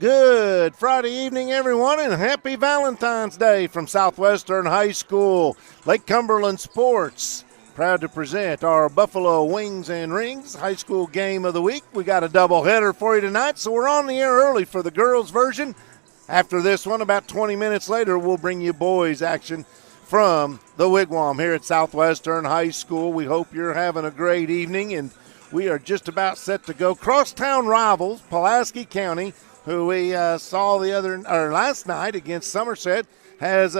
Good Friday evening, everyone, and happy Valentine's Day from Southwestern High School. Lake Cumberland Sports, proud to present our Buffalo Wings and Rings high school game of the week. We got a doubleheader for you tonight, so we're on the air early for the girls' version. After this one, about 20 minutes later, we'll bring you boys' action from the Wigwam here at Southwestern High School. We hope you're having a great evening, and we are just about set to go. Crosstown rivals, Pulaski County, who we saw last night against Somerset, has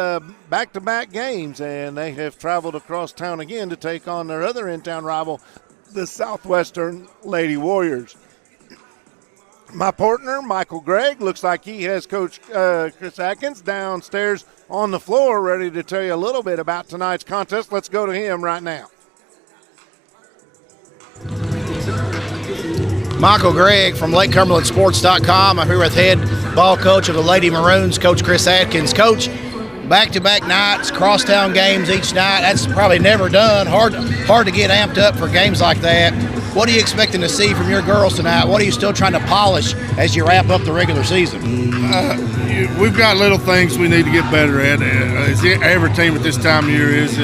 back-to-back games, and they have traveled across town again to take on their other in-town rival, the Southwestern Lady Warriors. My partner, Michael Gregg, looks like he has Coach Chris Atkins downstairs on the floor ready to tell you a little bit about tonight's contest. Let's go to him right now. Michael Gregg from LakeCumberlandSports.com. I'm here with head ball coach of the Lady Maroons, Coach Chris Atkins. Coach, back-to-back nights, crosstown games each night. That's probably never done. Hard to get amped up for games like that. What are you expecting to see from your girls tonight? What are you still trying to polish as you wrap up the regular season? We've got little things we need to get better at. As every team at this time of year is.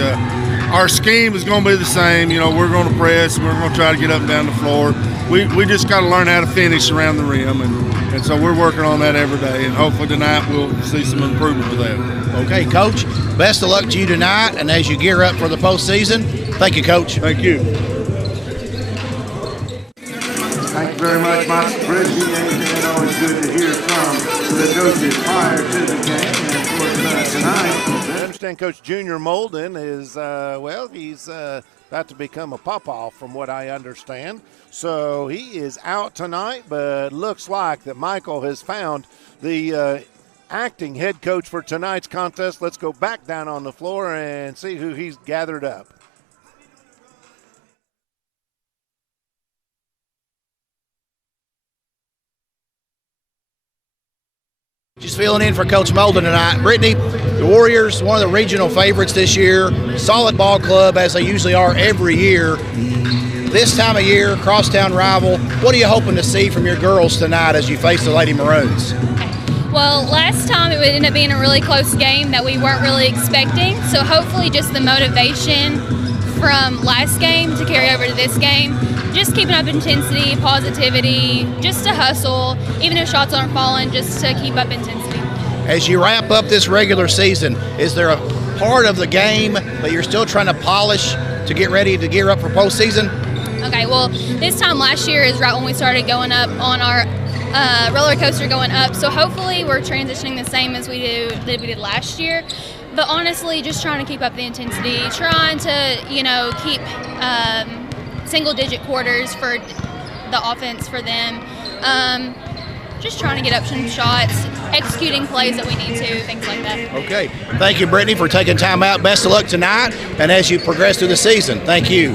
Our scheme is going to be the same. You know, we're going to press. We're going to try to get up and down the floor. We just got to learn how to finish around the rim, and so we're working on that every day, and hopefully tonight we'll see some improvement with that. Okay, Coach, best of luck to you tonight, and as you gear up for the postseason. Thank you, Coach. Thank you. Thank you very much, Mike Bridgie. It's always good to hear from the coaches prior to the game. And of course, tonight, I understand Coach Junior Molden is, he's about to become a pawpaw from what I understand. So he is out tonight, but looks like that Michael has found the acting head coach for tonight's contest. Let's go back down on the floor and see who he's gathered up. Just filling in for Coach Molden tonight. Brittany, the Warriors, one of the regional favorites this year. Solid ball club, as they usually are every year. This time of year, crosstown rival. What are you hoping to see from your girls tonight as you face the Lady Maroons? Well, last time it would end up being a really close game that we weren't really expecting. So hopefully just the motivation from last game to carry over to this game. Just keeping up intensity, positivity, just to hustle, even if shots aren't falling, just to keep up intensity. As you wrap up this regular season, is there a part of the game that you're still trying to polish to get ready to gear up for postseason? Okay, well, this time last year is right when we started going up on our roller coaster going up. So hopefully we're transitioning the same as we did last year. But honestly, just trying to keep up the intensity, trying to, keep single-digit quarters for the offense for them. Just trying to get up some shots, executing plays that we need to, things like that. Okay. Thank you, Brittany, for taking time out. Best of luck tonight and as you progress through the season. Thank you.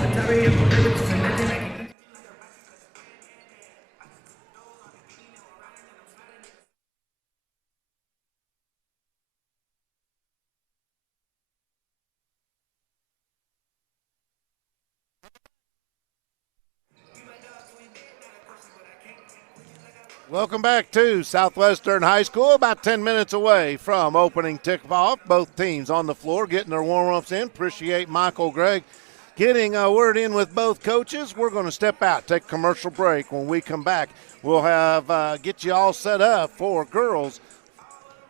Welcome back to Southwestern High School. About 10 minutes away from opening tip-off. Both teams on the floor getting their warm-ups in. Appreciate Michael Gregg getting a word in with both coaches. We're going to step out, take a commercial break. When we come back, we'll have get you all set up for girls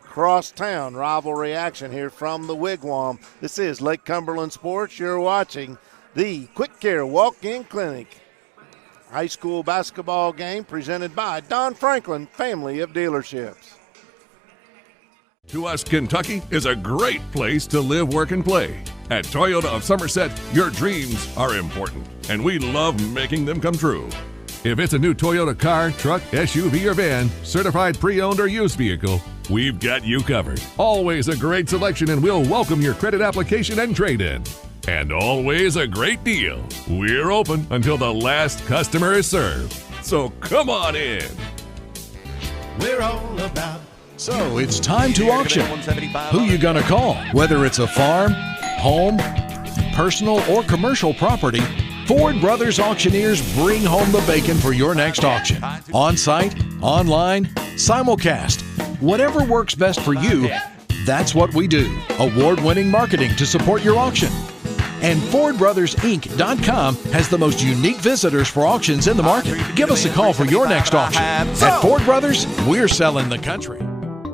crosstown rivalry action here from the Wigwam. This is Lake Cumberland Sports. You're watching the Quick Care Walk-In Clinic high school basketball game presented by Don Franklin Family of Dealerships. To us, Kentucky is a great place to live, work, and play. At Toyota of Somerset, your dreams are important, and we love making them come true. If it's a new Toyota car, truck, SUV, or van, certified pre-owned or used vehicle, we've got you covered. Always a great selection, and we'll welcome your credit application and trade-in. And always a great deal. We're open until the last customer is served. So come on in. We're all about. So it's time to auction. Who you gonna call? Whether it's a farm, home, personal, or commercial property, Ford Brothers Auctioneers bring home the bacon for your next auction. On site, online, simulcast. Whatever works best for you, that's what we do. Award-winning marketing to support your auction. And FordBrothersInc.com has the most unique visitors for auctions in the market. Give us a call for your next auction. At Ford Brothers, we're selling the country.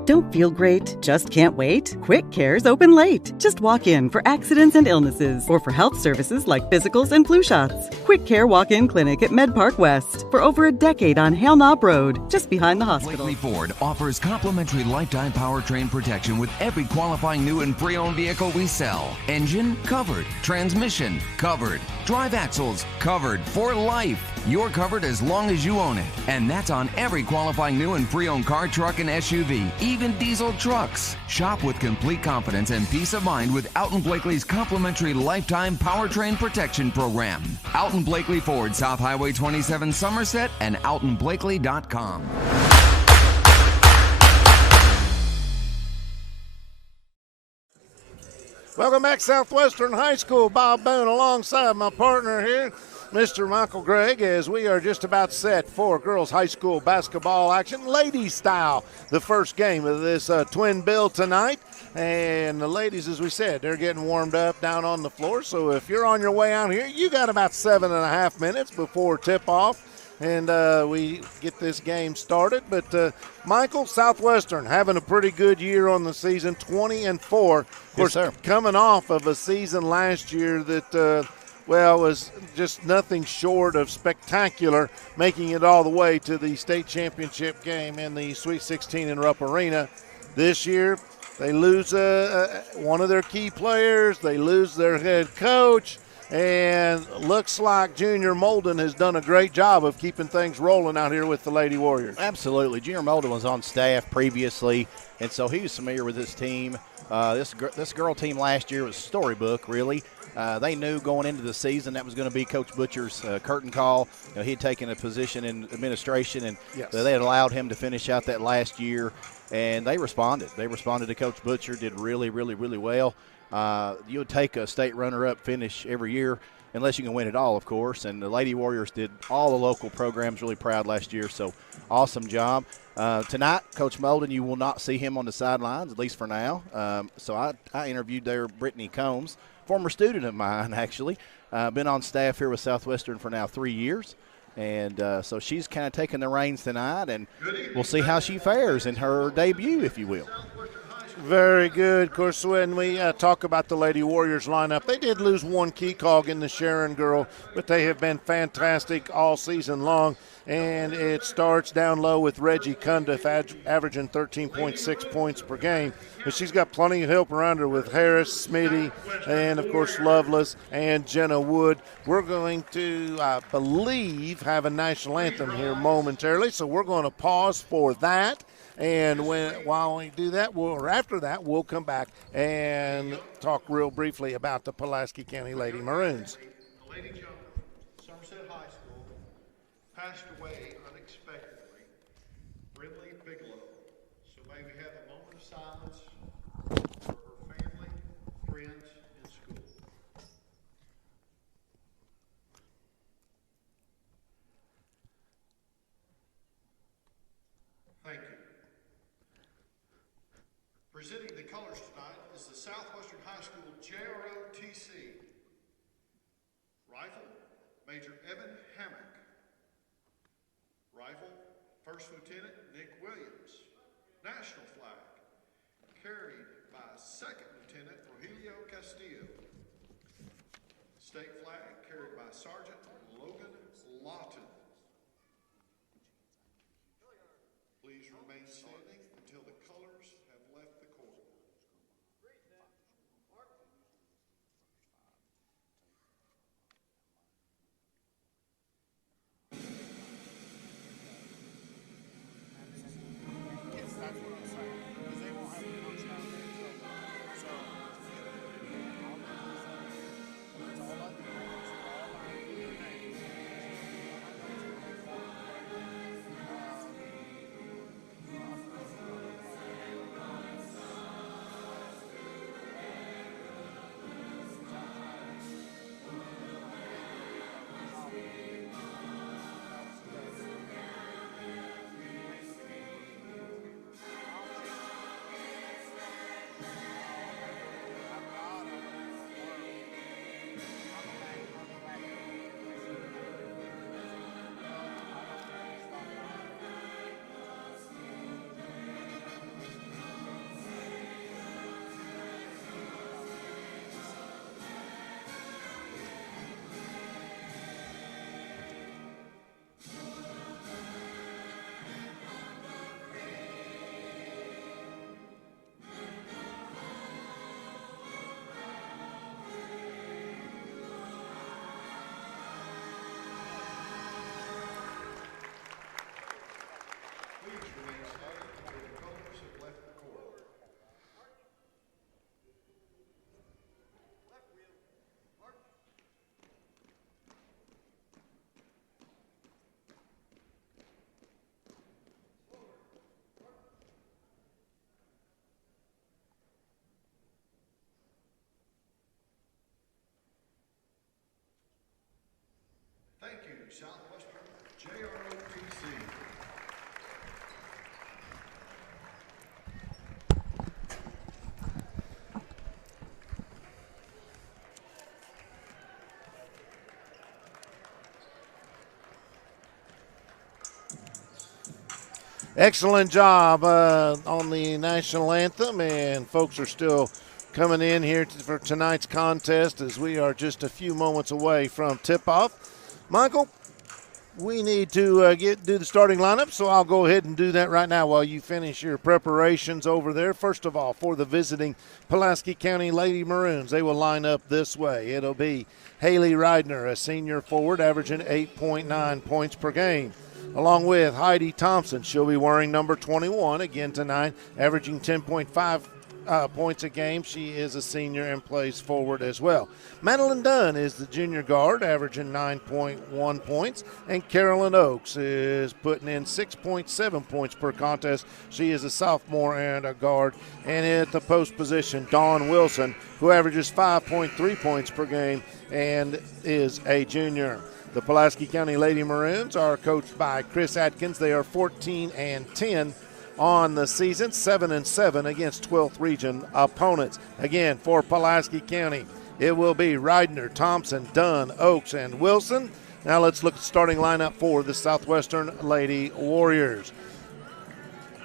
Don't feel great? Just can't wait? Quick Care's open late. Just walk in for accidents and illnesses or for health services like physicals and flu shots. Quick Care Walk-In Clinic at Med Park West for over a decade on Hale Knob Road, just behind the hospital. Blakely Ford offers complimentary lifetime powertrain protection with every qualifying new and pre-owned vehicle we sell. Engine covered, transmission covered, drive axles covered for life. You're covered as long as you own it. And that's on every qualifying new and pre-owned car, truck, and SUV, even diesel trucks. Shop with complete confidence and peace of mind with Alton Blakely's complimentary lifetime powertrain protection program. Alton Blakely Ford, South Highway 27 Somerset, and altonblakely.com. Welcome back, Southwestern High School. Bob Boone alongside my partner here, Mr. Michael Gregg, as we are just about set for girls high school basketball action, ladies style. The first game of this twin bill tonight. And the ladies, as we said, they're getting warmed up down on the floor. So if you're on your way out here, you got about 7.5 minutes before tip-off. And we get this game started. But, Michael, Southwestern having a pretty good year on the season, 20-4. Of course, Yes, sir. coming off of a season last year that, was just nothing short of spectacular, making it all the way to the state championship game in the Sweet 16 in Rupp Arena. This year, they lose one of their key players. They lose their head coach. And looks like Junior Molden has done a great job of keeping things rolling out here with the Lady Warriors. Absolutely. Junior Molden was on staff previously, and so he was familiar with this team. This girl team last year was storybook, really. They knew going into the season that was going to be Coach Butcher's curtain call. He had taken a position in administration, and Yes. they had allowed him to finish out that last year, and they responded. They responded to Coach Butcher, did really, really, really well. You would take a state runner-up finish every year, unless you can win it all, of course. And the Lady Warriors did all the local programs really proud last year, so awesome job. Tonight, Coach Molden, you will not see him on the sidelines, at least for now. So I interviewed there Brittany Combs, former student of mine, actually. Been on staff here with Southwestern for now 3 years. And so she's kind of taking the reins tonight, and we'll see how she fares in her debut, if you will. Very good. Of course, when we talk about the Lady Warriors lineup, they did lose one key cog in the Sharon girl, but they have been fantastic all season long. And it starts down low with Reggie Cundiff averaging 13.6 points per game. But she's got plenty of help around her with Harris, Smitty, and, of course, Lovelace and Jenna Wood. We're going to, I believe, have a national anthem here momentarily, so we're going to pause for that. And while we do that, after that, we'll come back and talk real briefly about the Pulaski County Lady Maroons. A lady jumper, Somerset High School, passed away unexpectedly, Brindley Bigelow. So may we have a moment of silence for her family, friends, and school. Thank you. Presenting the colors tonight is the Southwestern High School JROTC. Rifle, Major Evan Hammock. Rifle, First Lieutenant Nick Williams. National flag, carried by Second Lieutenant Rogelio Castillo. State flag, carried by Sergeant Logan Lawton. Please remain standing until the colors have left the court. Southwestern JROTC. Excellent job on the national anthem, and folks are still coming in here for tonight's contest as we are just a few moments away from tip-off. Michael, we need to do the starting lineup, so I'll go ahead and do that right now while you finish your preparations over there. First of all, for the visiting Pulaski County Lady Maroons, they will line up this way. It'll be Haley Reidner, a senior forward, averaging 8.9 points per game. Along with Heidi Thompson, she'll be wearing number 21 again tonight, averaging 10.5 points a game. She is a senior and plays forward as well. Madeline Dunn is the junior guard, averaging 9.1 points, and Carolyn Oakes is putting in 6.7 points per contest. She is a sophomore and a guard. And at the post position, Dawn Wilson, who averages 5.3 points per game and is a junior. The Pulaski County Lady Maroons are coached by Chris Atkins. They are 14-10 on the season, 7-7 against 12th region opponents. Again, for Pulaski County, it will be Reidner, Thompson, Dunn, Oakes, and Wilson. Now let's look at the starting lineup for the Southwestern Lady Warriors.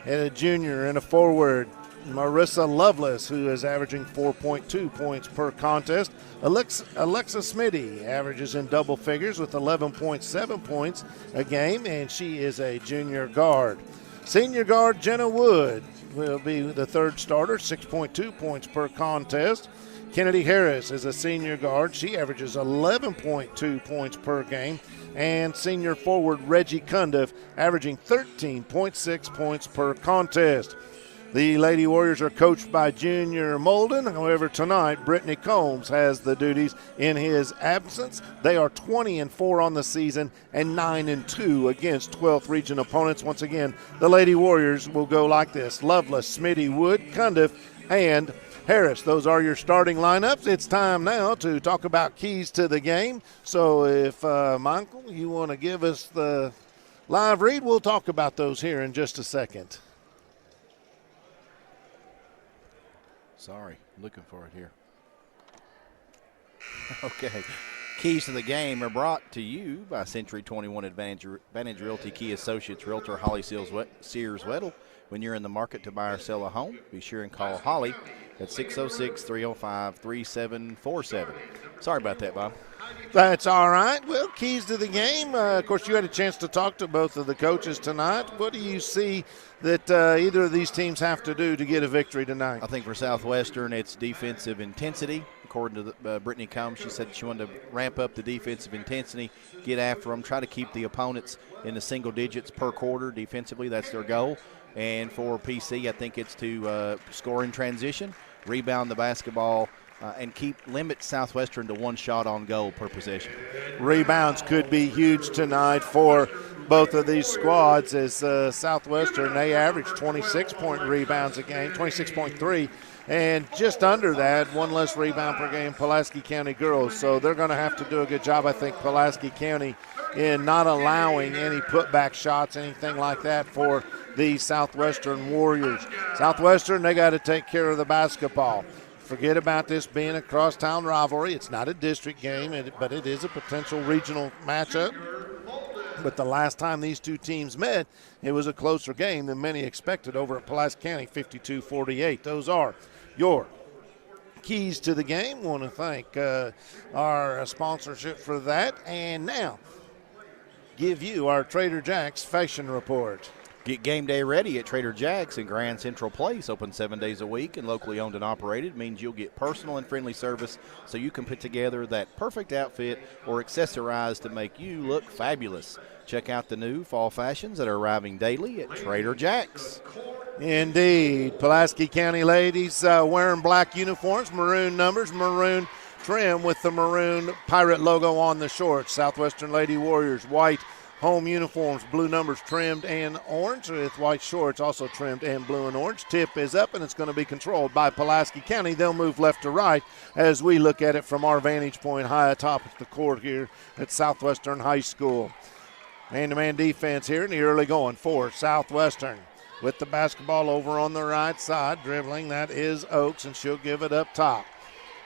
And a junior and a forward, Marissa Lovelace, who is averaging 4.2 points per contest. Alexa Smitty averages in double figures with 11.7 points a game, and she is a junior guard. Senior guard Jenna Wood will be the third starter, 6.2 points per contest. Kennedy Harris is a senior guard. She averages 11.2 points per game. And senior forward Reggie Cundiff averaging 13.6 points per contest. The Lady Warriors are coached by Junior Molden. However, tonight, Brittany Combs has the duties in his absence. They are 20-4 on the season and 9-2 against 12th region opponents. Once again, the Lady Warriors will go like this: Lovelace, Smitty, Wood, Cundiff, and Harris. Those are your starting lineups. It's time now to talk about keys to the game. So if, Michael, you want to give us the live read, we'll talk about those here in just a second. Sorry, looking for it here. Okay. Keys to the game are brought to you by Century 21 Advantage Realty Key Associates Realtor Holly Sears Weddle. When you're in the market to buy or sell a home, be sure and call Holly at 606-305-3747. Sorry about that, Bob. That's all right. Well, keys to the game. Of course, you had a chance to talk to both of the coaches tonight. What do you see that either of these teams have to do to get a victory tonight? I think for Southwestern, it's defensive intensity. According to Brittany Combs, she said she wanted to ramp up the defensive intensity, get after them, try to keep the opponents in the single digits per quarter defensively. That's their goal. And for PC, I think it's to score in transition, rebound the basketball, and limit Southwestern to one shot on goal per possession. Rebounds could be huge tonight for both of these squads, as Southwestern, they average 26-point rebounds a game, 26.3, and just under that, one less rebound per game, Pulaski County girls. So they're going to have to do a good job, I think, Pulaski County, in not allowing any putback shots, anything like that for the Southwestern Warriors. Southwestern, they got to take care of the basketball. Forget about this being a crosstown rivalry. It's not a district game, but it is a potential regional matchup. But the last time these two teams met, it was a closer game than many expected over at Pulaski County, 52-48. Those are your keys to the game. Want to thank our sponsorship for that. And now, give you our Trader Jack's Fashion Report. Get game day ready at Trader Jack's in Grand Central Place. Open 7 days a week and locally owned and operated. Means you'll get personal and friendly service so you can put together that perfect outfit or accessorize to make you look fabulous. Check out the new fall fashions that are arriving daily at Trader Jack's. Indeed. Pulaski County ladies wearing black uniforms, maroon numbers, maroon trim with the maroon pirate logo on the shorts. Southwestern Lady Warriors, white Home uniforms, blue numbers trimmed and orange with white shorts also trimmed and blue and orange. Tip is up, and it's going to be controlled by Pulaski County. They'll move left to right as we look at it from our vantage point high atop the court here at Southwestern High School. Man-to-man defense here in the early going for Southwestern. With the basketball over on the right side, dribbling, that is Oaks, and she'll give it up top.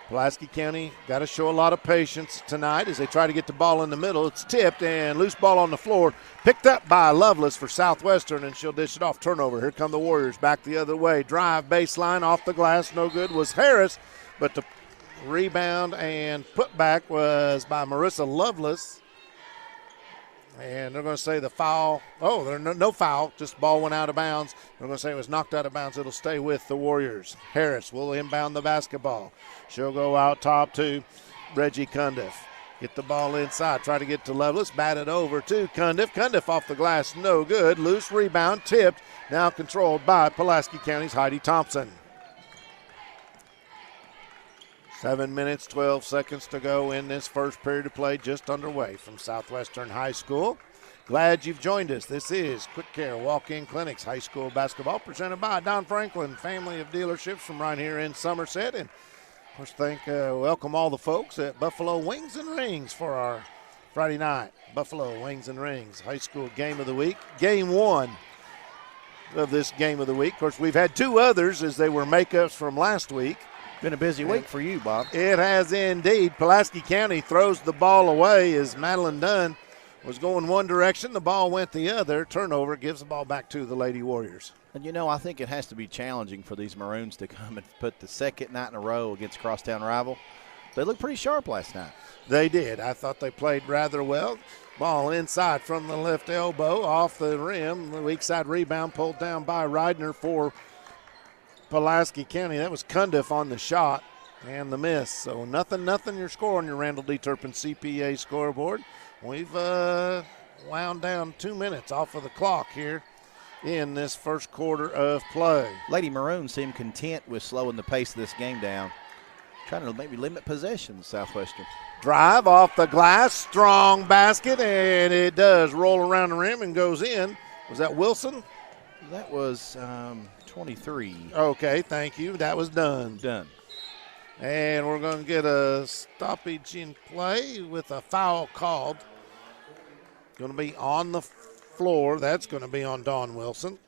Pulaski County got to show a lot of patience tonight as they try to get the ball in the middle. It's tipped and loose ball on the floor. Picked up by Lovelace for Southwestern, and she'll dish it off. Turnover. Here come the Warriors back the other way. Drive baseline off the glass. No good was Harris, but the rebound and putback was by Marissa Lovelace. And they're going to say the foul. Oh, there's no foul. Just ball went out of bounds. They're going to say it was knocked out of bounds. It'll stay with the Warriors. Harris will inbound the basketball. She'll go out top to Reggie Cundiff. Get the ball inside. Try to get to Lovelace. Bat it over to Cundiff. Cundiff off the glass. No good. Loose rebound. Tipped. Now controlled by Pulaski County's Heidi Thompson. 7 minutes, 12 seconds to go in this first period of play, just underway from Southwestern High School. Glad you've joined us. This is Quick Care Walk-In Clinics High School Basketball presented by Don Franklin, family of dealerships from right here in Somerset. And of course, welcome all the folks at Buffalo Wings and Rings for our Friday night Buffalo Wings and Rings High School Game of the Week. Game one of this Game of the Week. Of course, we've had two others as they were makeups from last week. Been a busy week for you, Bob. It has indeed. Pulaski County throws the ball away as Madeline Dunn was going one direction. The ball went the other. Turnover gives the ball back to the Lady Warriors. And, you know, I think it has to be challenging for these Maroons to come and put the second night in a row against crosstown rival. They looked pretty sharp last night. They did. I thought they played rather well. Ball inside from the left elbow off the rim. The weak side rebound pulled down by Reidner for Pulaski County. That was Cundiff on the shot and the miss. So nothing your score on your Randall D. Turpin CPA scoreboard. We've wound down 2 minutes off of the clock here in this first quarter of play. Lady Maroons seem content with slowing the pace of this game down, trying to maybe limit possessions, Southwestern. Drive off the glass, strong basket, and it does roll around the rim and goes in. Was that Wilson? That was 23. Okay, thank you. That was done. Done. And we're going to get a stoppage in play with a foul called. Going to be on the floor. That's going to be on Dawn Wilson.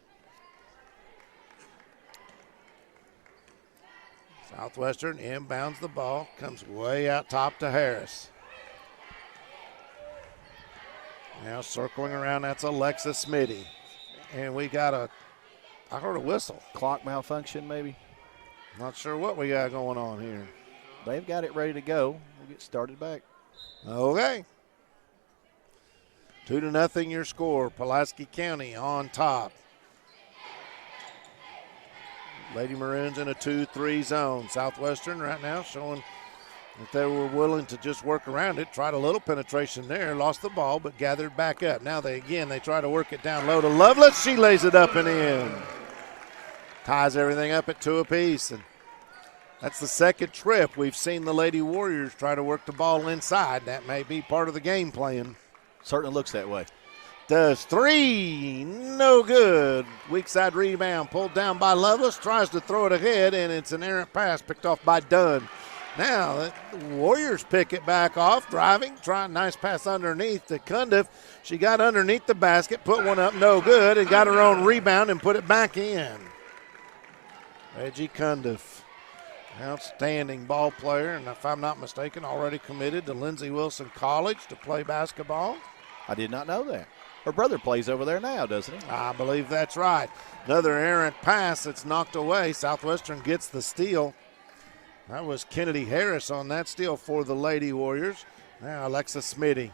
Southwestern inbounds the ball. Comes way out top to Harris. Now circling around, that's Alexis Smitty. And we got I heard a whistle. Clock malfunction, maybe? Not sure what we got going on here. They've got it ready to go. We'll get started back. Okay. 2-0 your score. Pulaski County on top. Lady Maroons in a 2-3 zone. Southwestern right now showing that they were willing to just work around it. Tried a little penetration there. Lost the ball, but gathered back up. Now they try to work it down low to Lovelace. She lays it up and in. Ties everything up at 2 apiece. And that's the second trip we've seen the Lady Warriors try to work the ball inside. That may be part of the game plan. Certainly looks that way. Does 3, no good. Weak side rebound pulled down by Lovelace. Tries to throw it ahead, and it's an errant pass picked off by Dunn. Now the Warriors pick it back off, driving, trying nice pass underneath to Cundiff. She got underneath the basket, put one up, no good, and got her own rebound and put it back in. Reggie Cundiff, outstanding ball player, and if I'm not mistaken, already committed to Lindsey Wilson College to play basketball. I did not know that. Her brother plays over there now, doesn't he? I believe that's right. Another errant pass that's knocked away. Southwestern gets the steal. That was Kennedy Harris on that steal for the Lady Warriors. Now Alexis Smitty.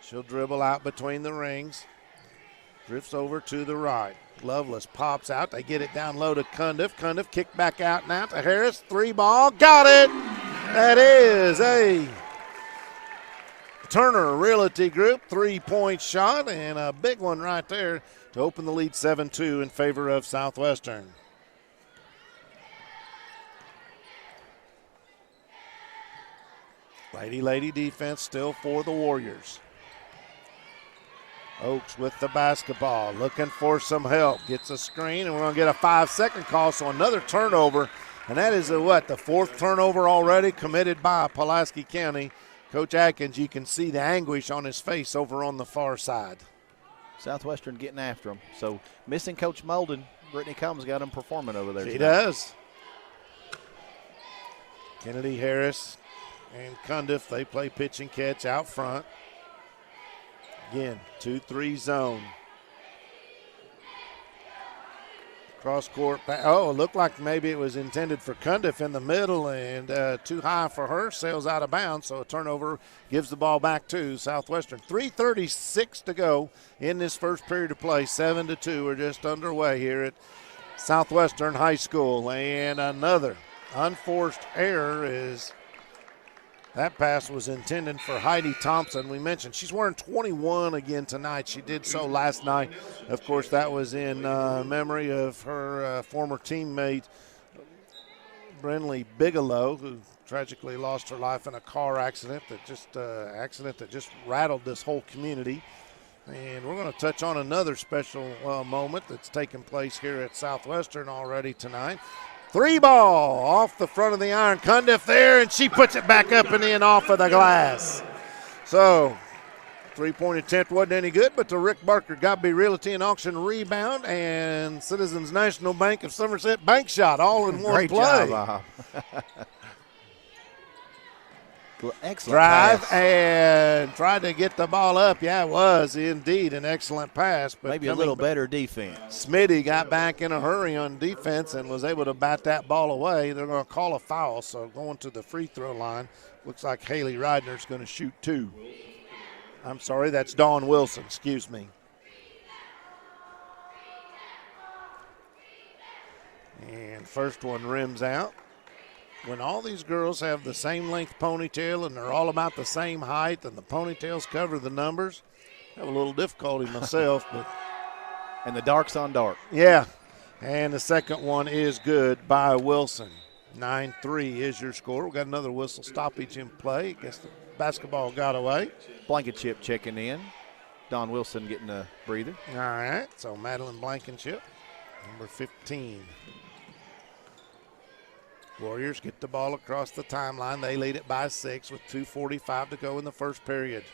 She'll dribble out between the rings. Drifts over to the right. Lovelace pops out. They get it down low to Cundiff. Cundiff kicked back out now to Harris. 3 ball. Got it. That is a Turner Realty Group 3-point shot, and a big one right there to open the lead 7-2 in favor of Southwestern. Lady defense still for the Warriors. Oaks with the basketball, looking for some help. Gets a screen, and we're going to get a 5-second call, so another turnover. And that is the 4th turnover already committed by Pulaski County. Coach Atkins, you can see the anguish on his face over on the far side. Southwestern getting after them. So missing Coach Molden, Brittany Combs got him performing over there. She does. Kennedy Harris and Cundiff, they play pitch and catch out front. Again, 2-3 zone. Cross court. Oh, it looked like maybe it was intended for Cundiff in the middle, and too high for her. Sails out of bounds, so a turnover gives the ball back to Southwestern. 3:36 to go in this first period of play. 7-2. We're just underway here at Southwestern High School. And another unforced error is that pass was intended for Heidi Thompson. We mentioned she's wearing 21 again tonight. She did so last night. Of course, that was in memory of her former teammate, Brinley Bigelow, who tragically lost her life in a car accident that just rattled this whole community. And we're going to touch on another special moment that's taken place here at Southwestern already tonight. 3-ball off the front of the iron. Cundiff there, and she puts it back up and in off of the glass. So, three-point attempt wasn't any good, but the Rick Barker GBB Realty and Auction rebound and Citizens National Bank of Somerset bank shot all in one Great play. Job, excellent Drive pass. and tried to get the ball up. Yeah, it was indeed an excellent pass. But maybe a little better defense. Smitty got back in a hurry on defense and was able to bat that ball away. They're going to call a foul, so going to the free throw line. Looks like Haley Reidner's going to shoot 2. I'm sorry, that's Dawn Wilson, excuse me. And first one rims out. When all these girls have the same length ponytail and they're all about the same height and the ponytails cover the numbers, I have a little difficulty myself. But and the dark's on dark. Yeah, and the second one is good by Wilson. 9-3 is your score. We got another whistle stoppage in play. I guess the basketball got away. Blankenship checking in. Don Wilson getting a breather. All right, so Madeline Blankenship, number 15. Warriors get the ball across the timeline. They lead it by 6 with 2:45 to go in the first period.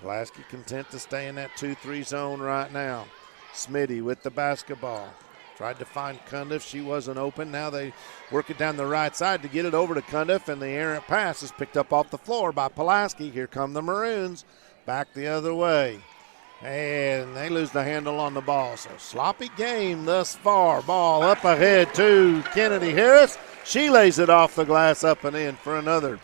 Pulaski content to stay in that 2-3 zone right now. Smitty with the basketball. Tried to find Cundiff. She wasn't open. Now they work it down the right side to get it over to Cundiff, and the errant pass is picked up off the floor by Pulaski. Here come the Maroons. Back the other way. And they lose the handle on the ball. So sloppy game thus far. Ball up ahead to Kennedy Harris. She lays it off the glass up and in for another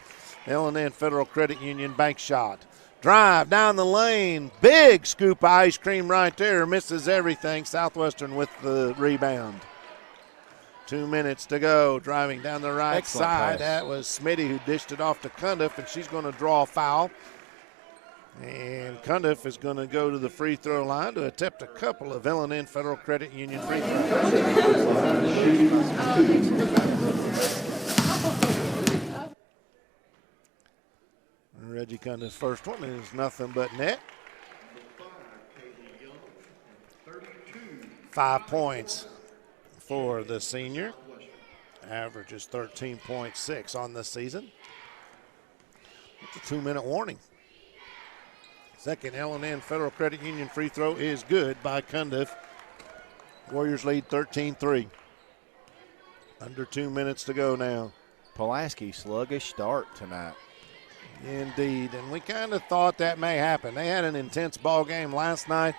L&N Federal Credit Union bank shot. Drive down the lane. Big scoop of ice cream right there. Misses everything. Southwestern with the rebound. 2 minutes to go. Driving down the right side. Pass. That was Smitty who dished it off to Cundiff, and she's going to draw a foul. And Cundiff is going to go to the free throw line to attempt a couple of L&N Federal Credit Union free throws. Reggie Cundiff's first one is nothing but net. 5 points for the senior. Averages 13.6 on the season. It's a 2-minute warning. Second L&N Federal Credit Union free throw is good by Cundiff. Warriors lead 13-3. Under 2 minutes to go now. Pulaski sluggish start tonight. Indeed, and we kind of thought that may happen. They had an intense ball game last night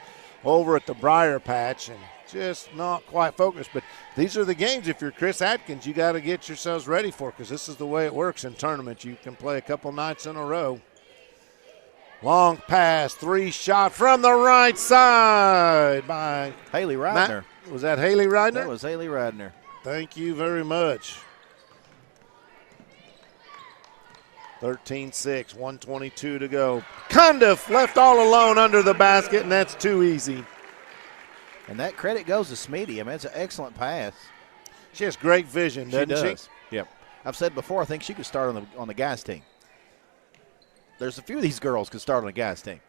over at the Briar Patch and just not quite focused. But these are the games, if you're Chris Atkins, you got to get yourselves ready for, because this is the way it works in tournaments. You can play a couple nights in a row. Long pass, 3-shot from the right side by Haley Reidner. Was that Haley Reidner? That was Haley Reidner. Thank you very much. 13-6, 1:22 to go. Cundiff left all alone under the basket, and that's too easy. And that credit goes to Smitty. I mean, it's an excellent pass. She has great vision, doesn't she? Yep. I've said before, I think she could start on the guys' team. There's a few of these girls could start on a guys' team.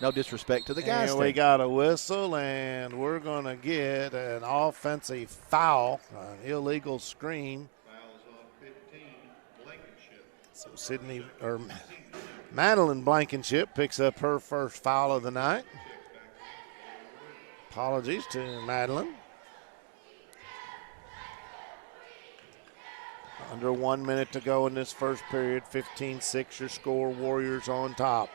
No disrespect to the guys' And team. we got a whistle, and we're going to get an offensive foul, an illegal screen. So Madeline Blankenship picks up her first foul of the night. Apologies to Madeline. Under 1 minute to go in this first period. 15-6 your score. Warriors on top.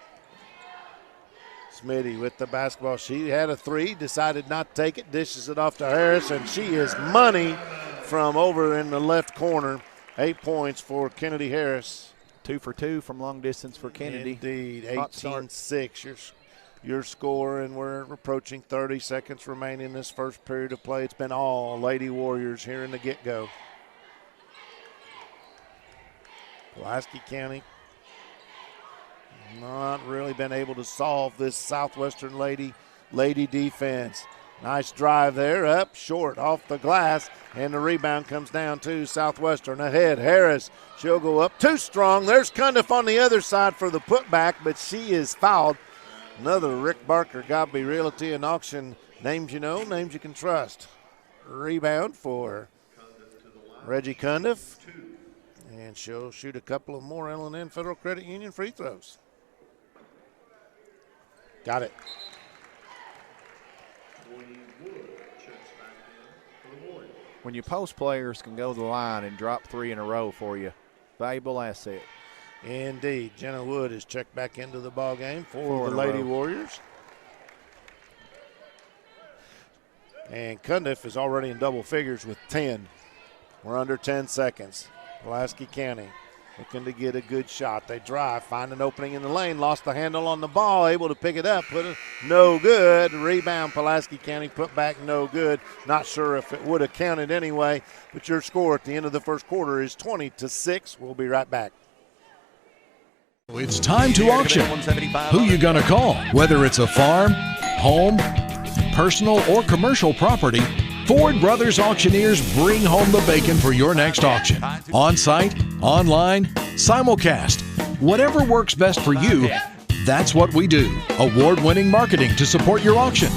Smitty with the basketball. She had a three, decided not to take it, dishes it off to Harris, and she is money from over in the left corner. 8 points for Kennedy Harris. 2 for 2 from long distance for Kennedy. Indeed, 18-6 your score, and we're approaching 30 seconds remaining in this first period of play. It's been all Lady Warriors here in the get-go. Pulaski County not really been able to solve this Southwestern Lady defense. Nice drive there, up short off the glass, and the rebound comes down to Southwestern. Ahead, Harris, she'll go up too strong. There's Cundiff on the other side for the putback, but she is fouled. Another Rick Barker, GBB Realty and Auction. Names you know, names you can trust. Rebound for Reggie Cundiff. And she'll shoot a couple of more L&N Federal Credit Union free throws. Got it. When your post players can go to the line and drop 3 in a row for you, valuable asset. Indeed. Jenna Wood is checked back into the ball game for the Lady Warriors. And Cundiff is already in double figures with 10. We're under 10 seconds. Pulaski County looking to get a good shot. They drive, find an opening in the lane, lost the handle on the ball, able to pick it up, put it no good. Rebound, Pulaski County, put back no good. Not sure if it would have counted anyway, but your score at the end of the first quarter is 20-6. We'll be right back. It's time to auction. Who you gonna call? Whether it's a farm, home, personal, or commercial property, Ford Brothers Auctioneers bring home the bacon for your next auction. On-site, online, simulcast. Whatever works best for you, that's what we do. Award-winning marketing to support your auction.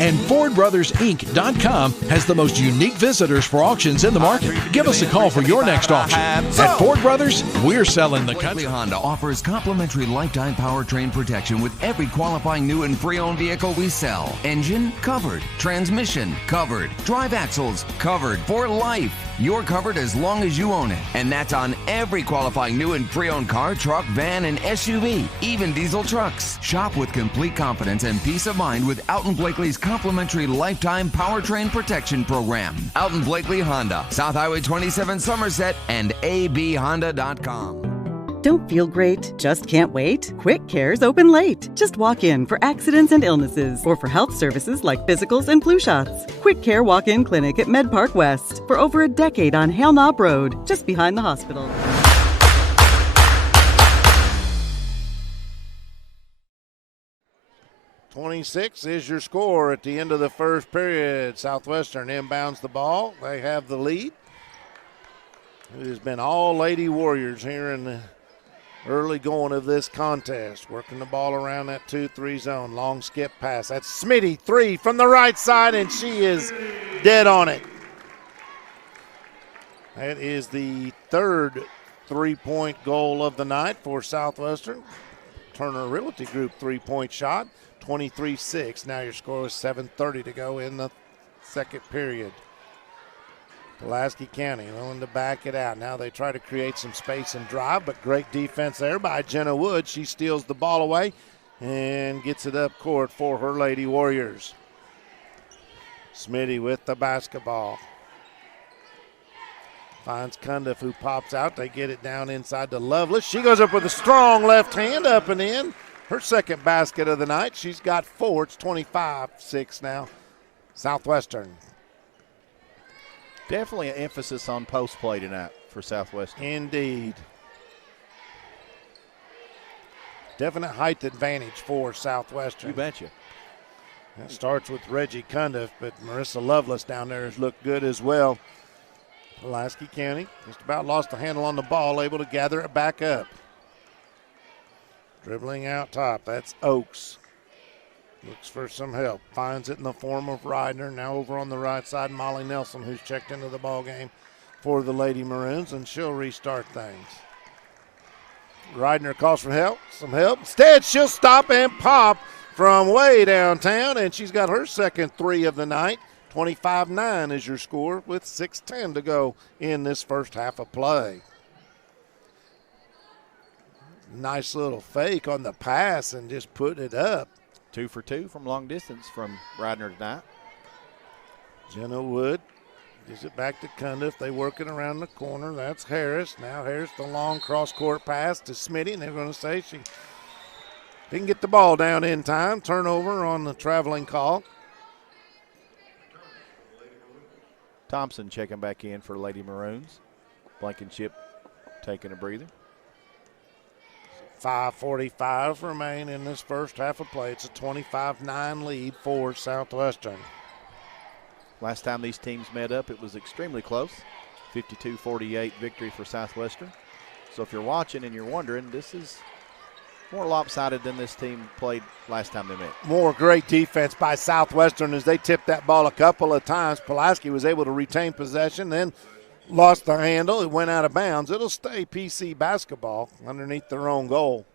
And FordBrothersInc.com has the most unique visitors for auctions in the market. Give us a call for your next auction. At Ford Brothers, we're selling the country. Honda offers complimentary lifetime powertrain protection with every qualifying new and pre-owned vehicle we sell. Engine covered, transmission covered, drive axles covered for life. You're covered as long as you own it. And that's on every qualifying new and pre-owned car, truck, van, and SUV, even diesel trucks. Shop with complete confidence and peace of mind with Alton Blakely's complimentary lifetime powertrain protection program. Alton Blakely Honda, South Highway 27 Somerset, and abhonda.com. Don't feel great? Just can't wait? Quick Care's open late. Just walk in for accidents and illnesses or for health services like physicals and flu shots. Quick Care Walk-In Clinic at Med Park West for over a decade on Hale Knob Road, just behind the hospital. .26 is your score at the end of the first period. Southwestern inbounds the ball. They have the lead. It has been all Lady Warriors here in the early going of this contest. Working the ball around that 2-3 zone. Long skip pass. That's Smitty, 3 from the right side, and she is dead on it. That is the third three-point goal of the night for Southwestern. Turner Realty Group three-point shot. 23-6. Now your score is 7:30 to go in the second period. Pulaski County willing to back it out. Now they try to create some space and drive, but great defense there by Jenna Wood. She steals the ball away and gets it up court for her Lady Warriors. Smitty with the basketball. Finds Cundiff, who pops out. They get it down inside to Lovelace. She goes up with a strong left hand, up and in. Her second basket of the night. She's got 4. It's 25-6 now. Southwestern. Definitely an emphasis on post play tonight for Southwestern. Indeed. Definite height advantage for Southwestern. You betcha. That starts with Reggie Cundiff, but Marissa Lovelace down there has looked good as well. Pulaski County just about lost the handle on the ball, able to gather it back up. Dribbling out top, that's Oaks. Looks for some help, finds it in the form of Ryder. Now over on the right side, Molly Nelson, who's checked into the ball game for the Lady Maroons, and she'll restart things. Ryder calls for help, some help. Instead, she'll stop and pop from way downtown, and she's got her second three of the night. 25-9 is your score with 6:10 to go in this first half of play. Nice little fake on the pass and just put it up. 2 for 2 from long distance from Ryder tonight. Jenna Wood gives it back to Cundiff. They work it around the corner. That's Harris. Now Harris, the long cross-court pass to Smitty, and they're going to say she didn't get the ball down in time. Turnover on the traveling call. Thompson checking back in for Lady Maroons. Blankenship taking a breather. 5:45 remain in this first half of play. It's a 25-9 lead for Southwestern. Last time these teams met up, it was extremely close. 52-48 victory for Southwestern. So if you're watching and you're wondering, this is more lopsided than this team played last time they met. More great defense by Southwestern as they tipped that ball a couple of times. Pulaski was able to retain possession, then lost the handle. It went out of bounds. It'll stay PC basketball underneath their own goal.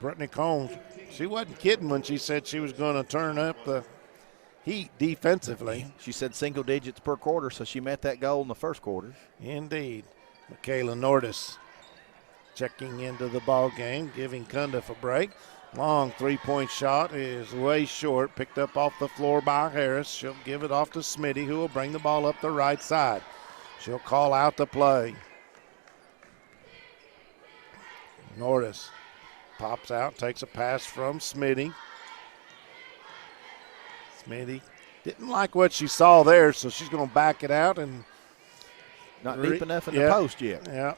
Brittany Combs, she wasn't kidding when she said she was going to turn up the heat defensively. She said single digits per quarter, so she met that goal in the first quarter. Indeed. Michaela Nordis checking into the ball game, giving Cundiff a break. Long three-point shot is way short, picked up off the floor by Harris. She'll give it off to Smitty, who will bring the ball up the right side. She'll call out the play. Nordis pops out, takes a pass from Smitty. Smitty didn't like what she saw there, so she's going to back it out and not deep enough in the post yet. Yeah,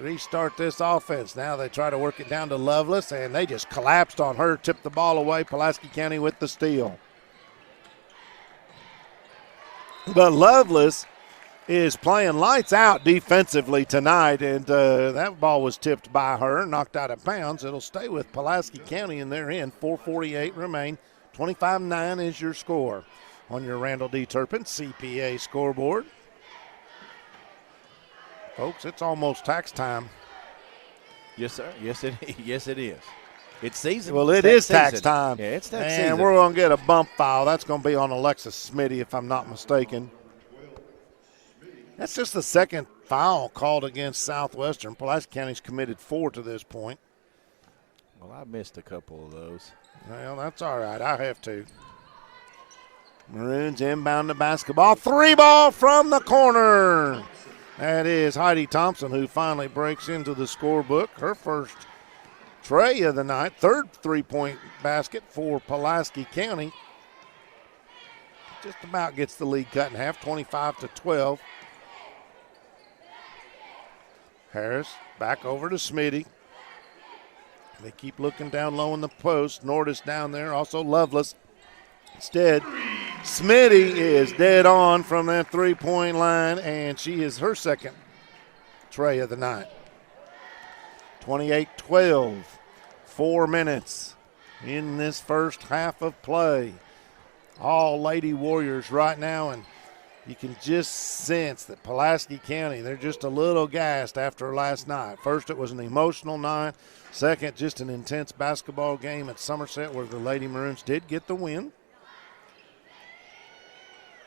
restart this offense. Now they try to work it down to Lovelace, and they just collapsed on her, tipped the ball away. Pulaski County with the steal. But Lovelace is playing lights out defensively tonight, and that ball was tipped by her, knocked out of bounds. It'll stay with Pulaski County, and they're in. 4:48 remain. 25-9 is your score on your Randall D. Turpin CPA scoreboard. Folks, it's almost tax time. Yes, sir. Yes, it is. It's season. Well, it is tax time. Yeah, it's tax season. And we're going to get a bump foul. That's going to be on Alexis Smitty, if I'm not mistaken. That's just the second foul called against Southwestern. Pulaski County's committed 4 to this point. Well, I missed a couple of those. Well, that's all right. I have to. Maroons inbound the basketball. 3 ball from the corner. That is Heidi Thompson, who finally breaks into the scorebook. Her first tray of the night, third three-point basket for Pulaski County. Just about gets the lead cut in half, 25-12. Harris back over to Smitty. They keep looking down low in the post. Nordis down there, also Lovelace. Instead, Smitty is dead on from that three-point line, and she is her second tray of the night. 28-12, 4 minutes in this first half of play. All Lady Warriors right now, and you can just sense that Pulaski County, they're just a little gassed after last night. First, it was an emotional night. Second, just an intense basketball game at Somerset where the Lady Maroons did get the win.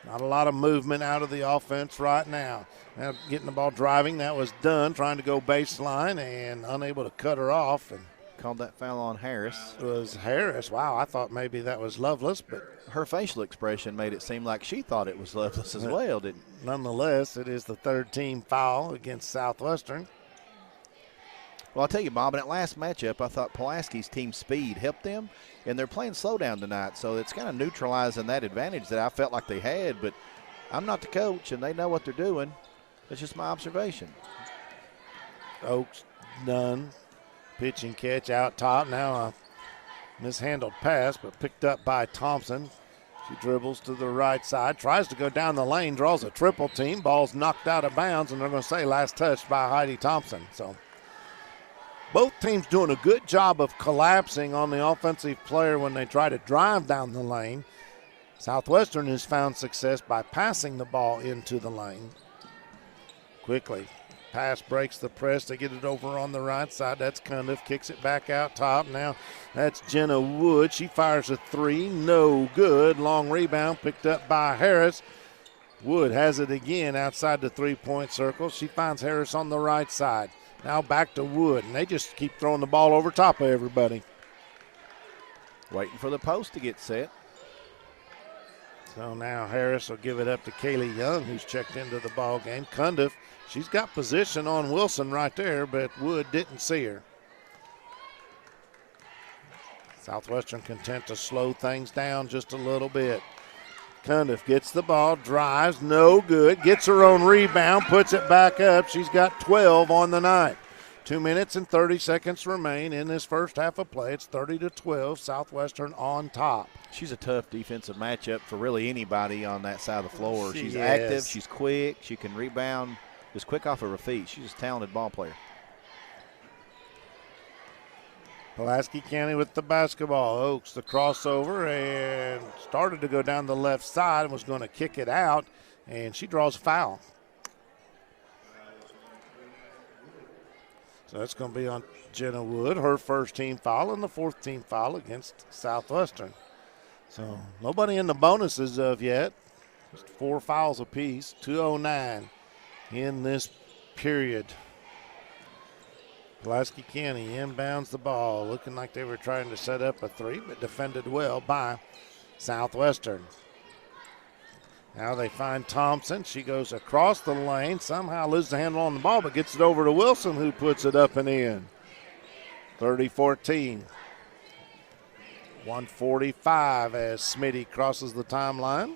Not a lot of movement out of the offense right now. Now getting the ball driving, that was done, trying to go baseline and unable to cut her off. And called that foul on Harris. It was Harris. Wow, I thought maybe that was Lovelace, but her facial expression made it seem like she thought it was Lovelace as well, didn't it? Nonetheless, it is the third team foul against Southwestern. Well, I'll tell you, Bob, in that last matchup, I thought Pulaski's team speed helped them, and they're playing slow down tonight, so it's kind of neutralizing that advantage that I felt like they had, but I'm not the coach, and they know what they're doing. It's just my observation. Oaks done. Pitch and catch out top. Now a mishandled pass, but picked up by Thompson. She dribbles to the right side, tries to go down the lane, draws a triple team. Ball's knocked out of bounds, and they're going to say last touch by Heidi Thompson. So both teams doing a good job of collapsing on the offensive player when they try to drive down the lane. Southwestern has found success by passing the ball into the lane. Quickly, pass breaks the press. They get it over on the right side. That's Cundiff, kicks it back out top. Now that's Jenna Wood. She fires a three, no good. Long rebound picked up by Harris. Wood has it again outside the three-point circle. She finds Harris on the right side. Now back to Wood, and they just keep throwing the ball over top of everybody. Waiting for the post to get set. So now Harris will give it up to Kaylee Young, who's checked into the ball game. Cundiff, she's got position on Wilson right there, but Wood didn't see her. Southwestern content to slow things down just a little bit. Cundiff gets the ball, drives, no good, gets her own rebound, puts it back up. She's got 12 on the night. 2 minutes and 30 seconds remain in this first half of play. It's 30-12, Southwestern on top. She's a tough defensive matchup for really anybody on that side of the floor. She She's is. active, she's quick, she can rebound, just quick off of her feet. She's a talented ball player. Pulaski County with the basketball. Oaks the crossover and started to go down the left side and was going to kick it out, and she draws a foul. So that's going to be on Jenna Wood, her first team foul and the fourth team foul against Southwestern. So nobody in the bonuses of yet. Just 4 fouls apiece, 2:09 in this period. Pulaski County inbounds the ball, looking like they were trying to set up a three, but defended well by Southwestern. Now they find Thompson. She goes across the lane, somehow loses the handle on the ball, but gets it over to Wilson, who puts it up and in. 30-14. 1:45 as Smitty crosses the timeline.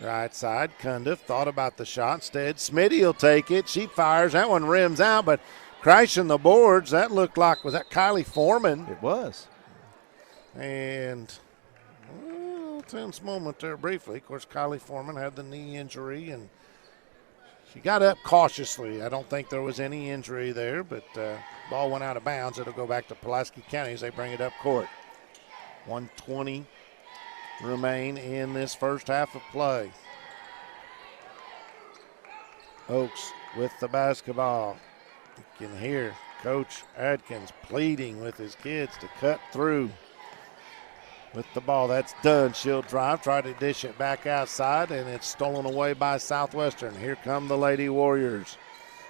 Right side, Cundiff thought about the shot. Instead, Smitty will take it. She fires. That one rims out, but crashing the boards. That looked like, was that Kylie Foreman? It was. And tense moment there briefly. Of course, Kylie Foreman had the knee injury, and she got up cautiously. I don't think there was any injury there, but ball went out of bounds. It'll go back to Pulaski County as they bring it up court. 1:20 remain in this first half of play. Oaks with the basketball. You can hear Coach Adkins pleading with his kids to cut through with the ball. That's done. She'll drive, try to dish it back outside, and it's stolen away by Southwestern. Here come the Lady Warriors.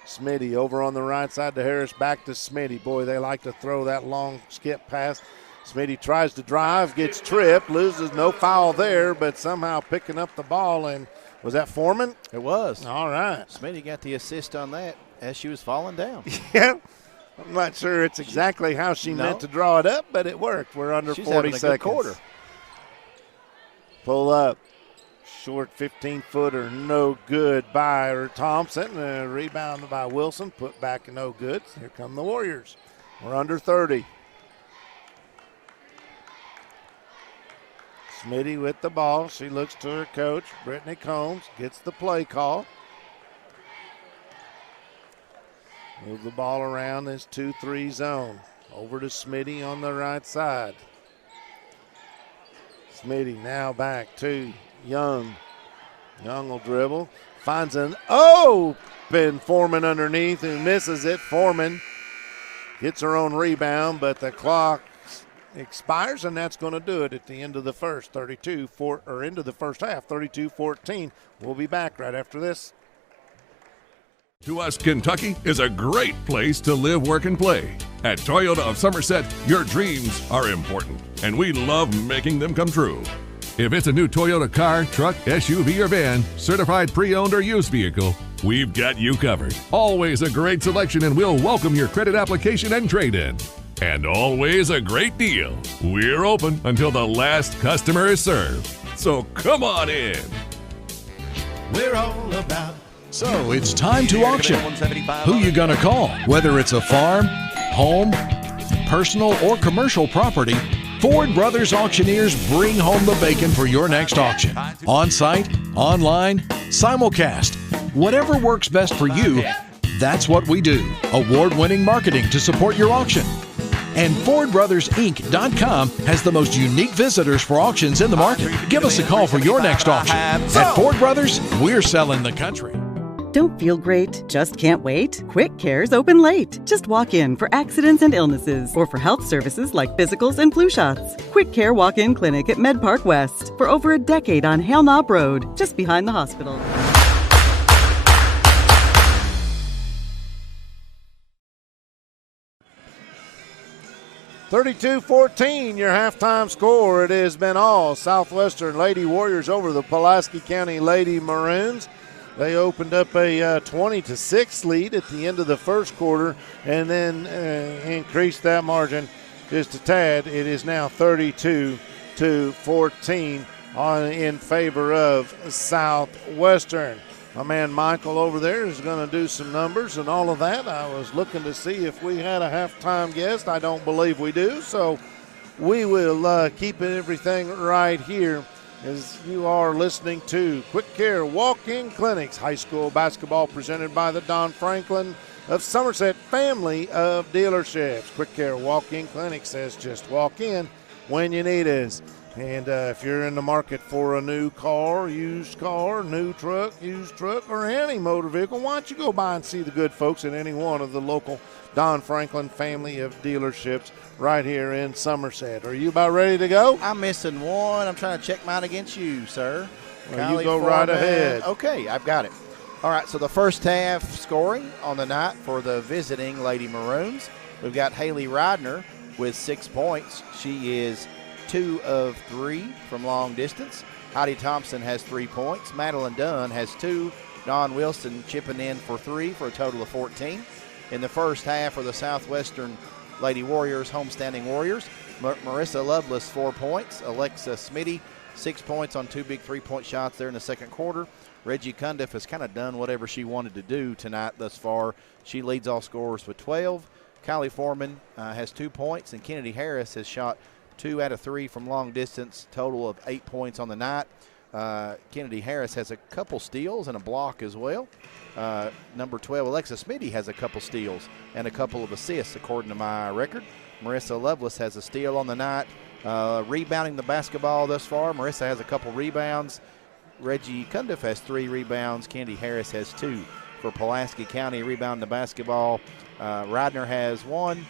Smitty over on the right side to Harris, back to Smitty. Boy, they like to throw that long skip pass. Smitty tries to drive, gets tripped, loses, no foul there, but somehow picking up the ball. And was that Foreman? It was. All right. Smitty got the assist on that as she was falling down. Yeah. I'm not sure it's exactly how she meant to draw it up, but it worked. We're under She's 40 having a seconds. good quarter. Pull up. Short 15-footer, no good by Thompson. Rebound by Wilson, put back no good. Here come the Warriors. We're under 30. Smitty with the ball. She looks to her coach, Brittany Combs, gets the play call. Move the ball around this 2-3 zone. Over to Smitty on the right side. Smitty now back to Young. Young will dribble. Finds an open Foreman underneath who misses it. Foreman gets her own rebound, but the clock expires, and that's going to do it at the end of the first. Into the first half, 32-14. We'll be back right after this. To us, Kentucky is a great place to live, work, and play. At Toyota of Somerset, your dreams are important, and we love making them come true. If it's a new Toyota car, truck, SUV, or van, certified pre-owned or used vehicle, we've got you covered. Always a great selection, and we'll welcome your credit application and trade-in. And always a great deal. We're open until the last customer is served. So come on in. We're all about. So it's time to auction. Who you gonna call? Whether it's a farm, home, personal, or commercial property, Ford Brothers Auctioneers bring home the bacon for your next auction. On-site, online, simulcast. Whatever works best for you, that's what we do. Award-winning marketing to support your auction. And FordBrothersInc.com has the most unique visitors for auctions in the market. Give us a call for your next auction. At Ford Brothers, we're selling the country. Don't feel great? Just can't wait? Quick Care's open late. Just walk in for accidents and illnesses or for health services like physicals and flu shots. Quick Care Walk-In Clinic at Med Park West for over a decade on Hale Knob Road, just behind the hospital. (32-14) your halftime score. It has been all Southwestern Lady Warriors over the Pulaski County Lady Maroons. They opened up a 20-6 lead at the end of the first quarter and then increased that margin just a tad. It is now 32-14 in favor of Southwestern. My man Michael over there is going to do some numbers and all of that. I was looking to see if we had a halftime guest. I don't believe we do, so we will keep everything right here as you are listening to Quick Care Walk-In Clinics, high school basketball presented by the Don Franklin of Somerset family of dealerships. Quick Care Walk-In Clinics says just walk in when you need us. And if you're in the market for a new car, new truck, used truck, or any motor vehicle, why don't you go by and see the good folks at any one of the local Don Franklin family of dealerships right here in Somerset. Are you about ready to go? I'm missing one. I'm trying to check mine against you, sir. Well, you go right ahead. Okay, I've got it. All right, so the first half scoring on the night for the visiting Lady Maroons, we've got Haley Ridner with 6 points. She is 2 of 3 from long distance. Heidi Thompson has 3 points. Madeline Dunn has 2. Dawn Wilson chipping in for 3 for a total of 14. In the first half for the Southwestern Lady Warriors, homestanding Warriors, Marissa Lovelace 4 points. Alexa Smitty 6 points on 2 big 3-point shots there in the second quarter. Reggie Cundiff has kind of done whatever she wanted to do tonight thus far. She leads all scorers with 12. Kylie Foreman has 2 points, and Kennedy Harris has shot 2 out of 3 from long distance, total of 8 points on the night. Kennedy Harris has a couple steals and a block as well. Number 12, Alexa Smitty, has a couple steals and a couple of assists, according to my record. Marissa Lovelace has a steal on the night. Rebounding the basketball thus far, Marissa has a couple rebounds. Reggie Cundiff has 3 rebounds. Kennedy Harris has 2 for Pulaski County, rebounding the basketball. Ridner has 1.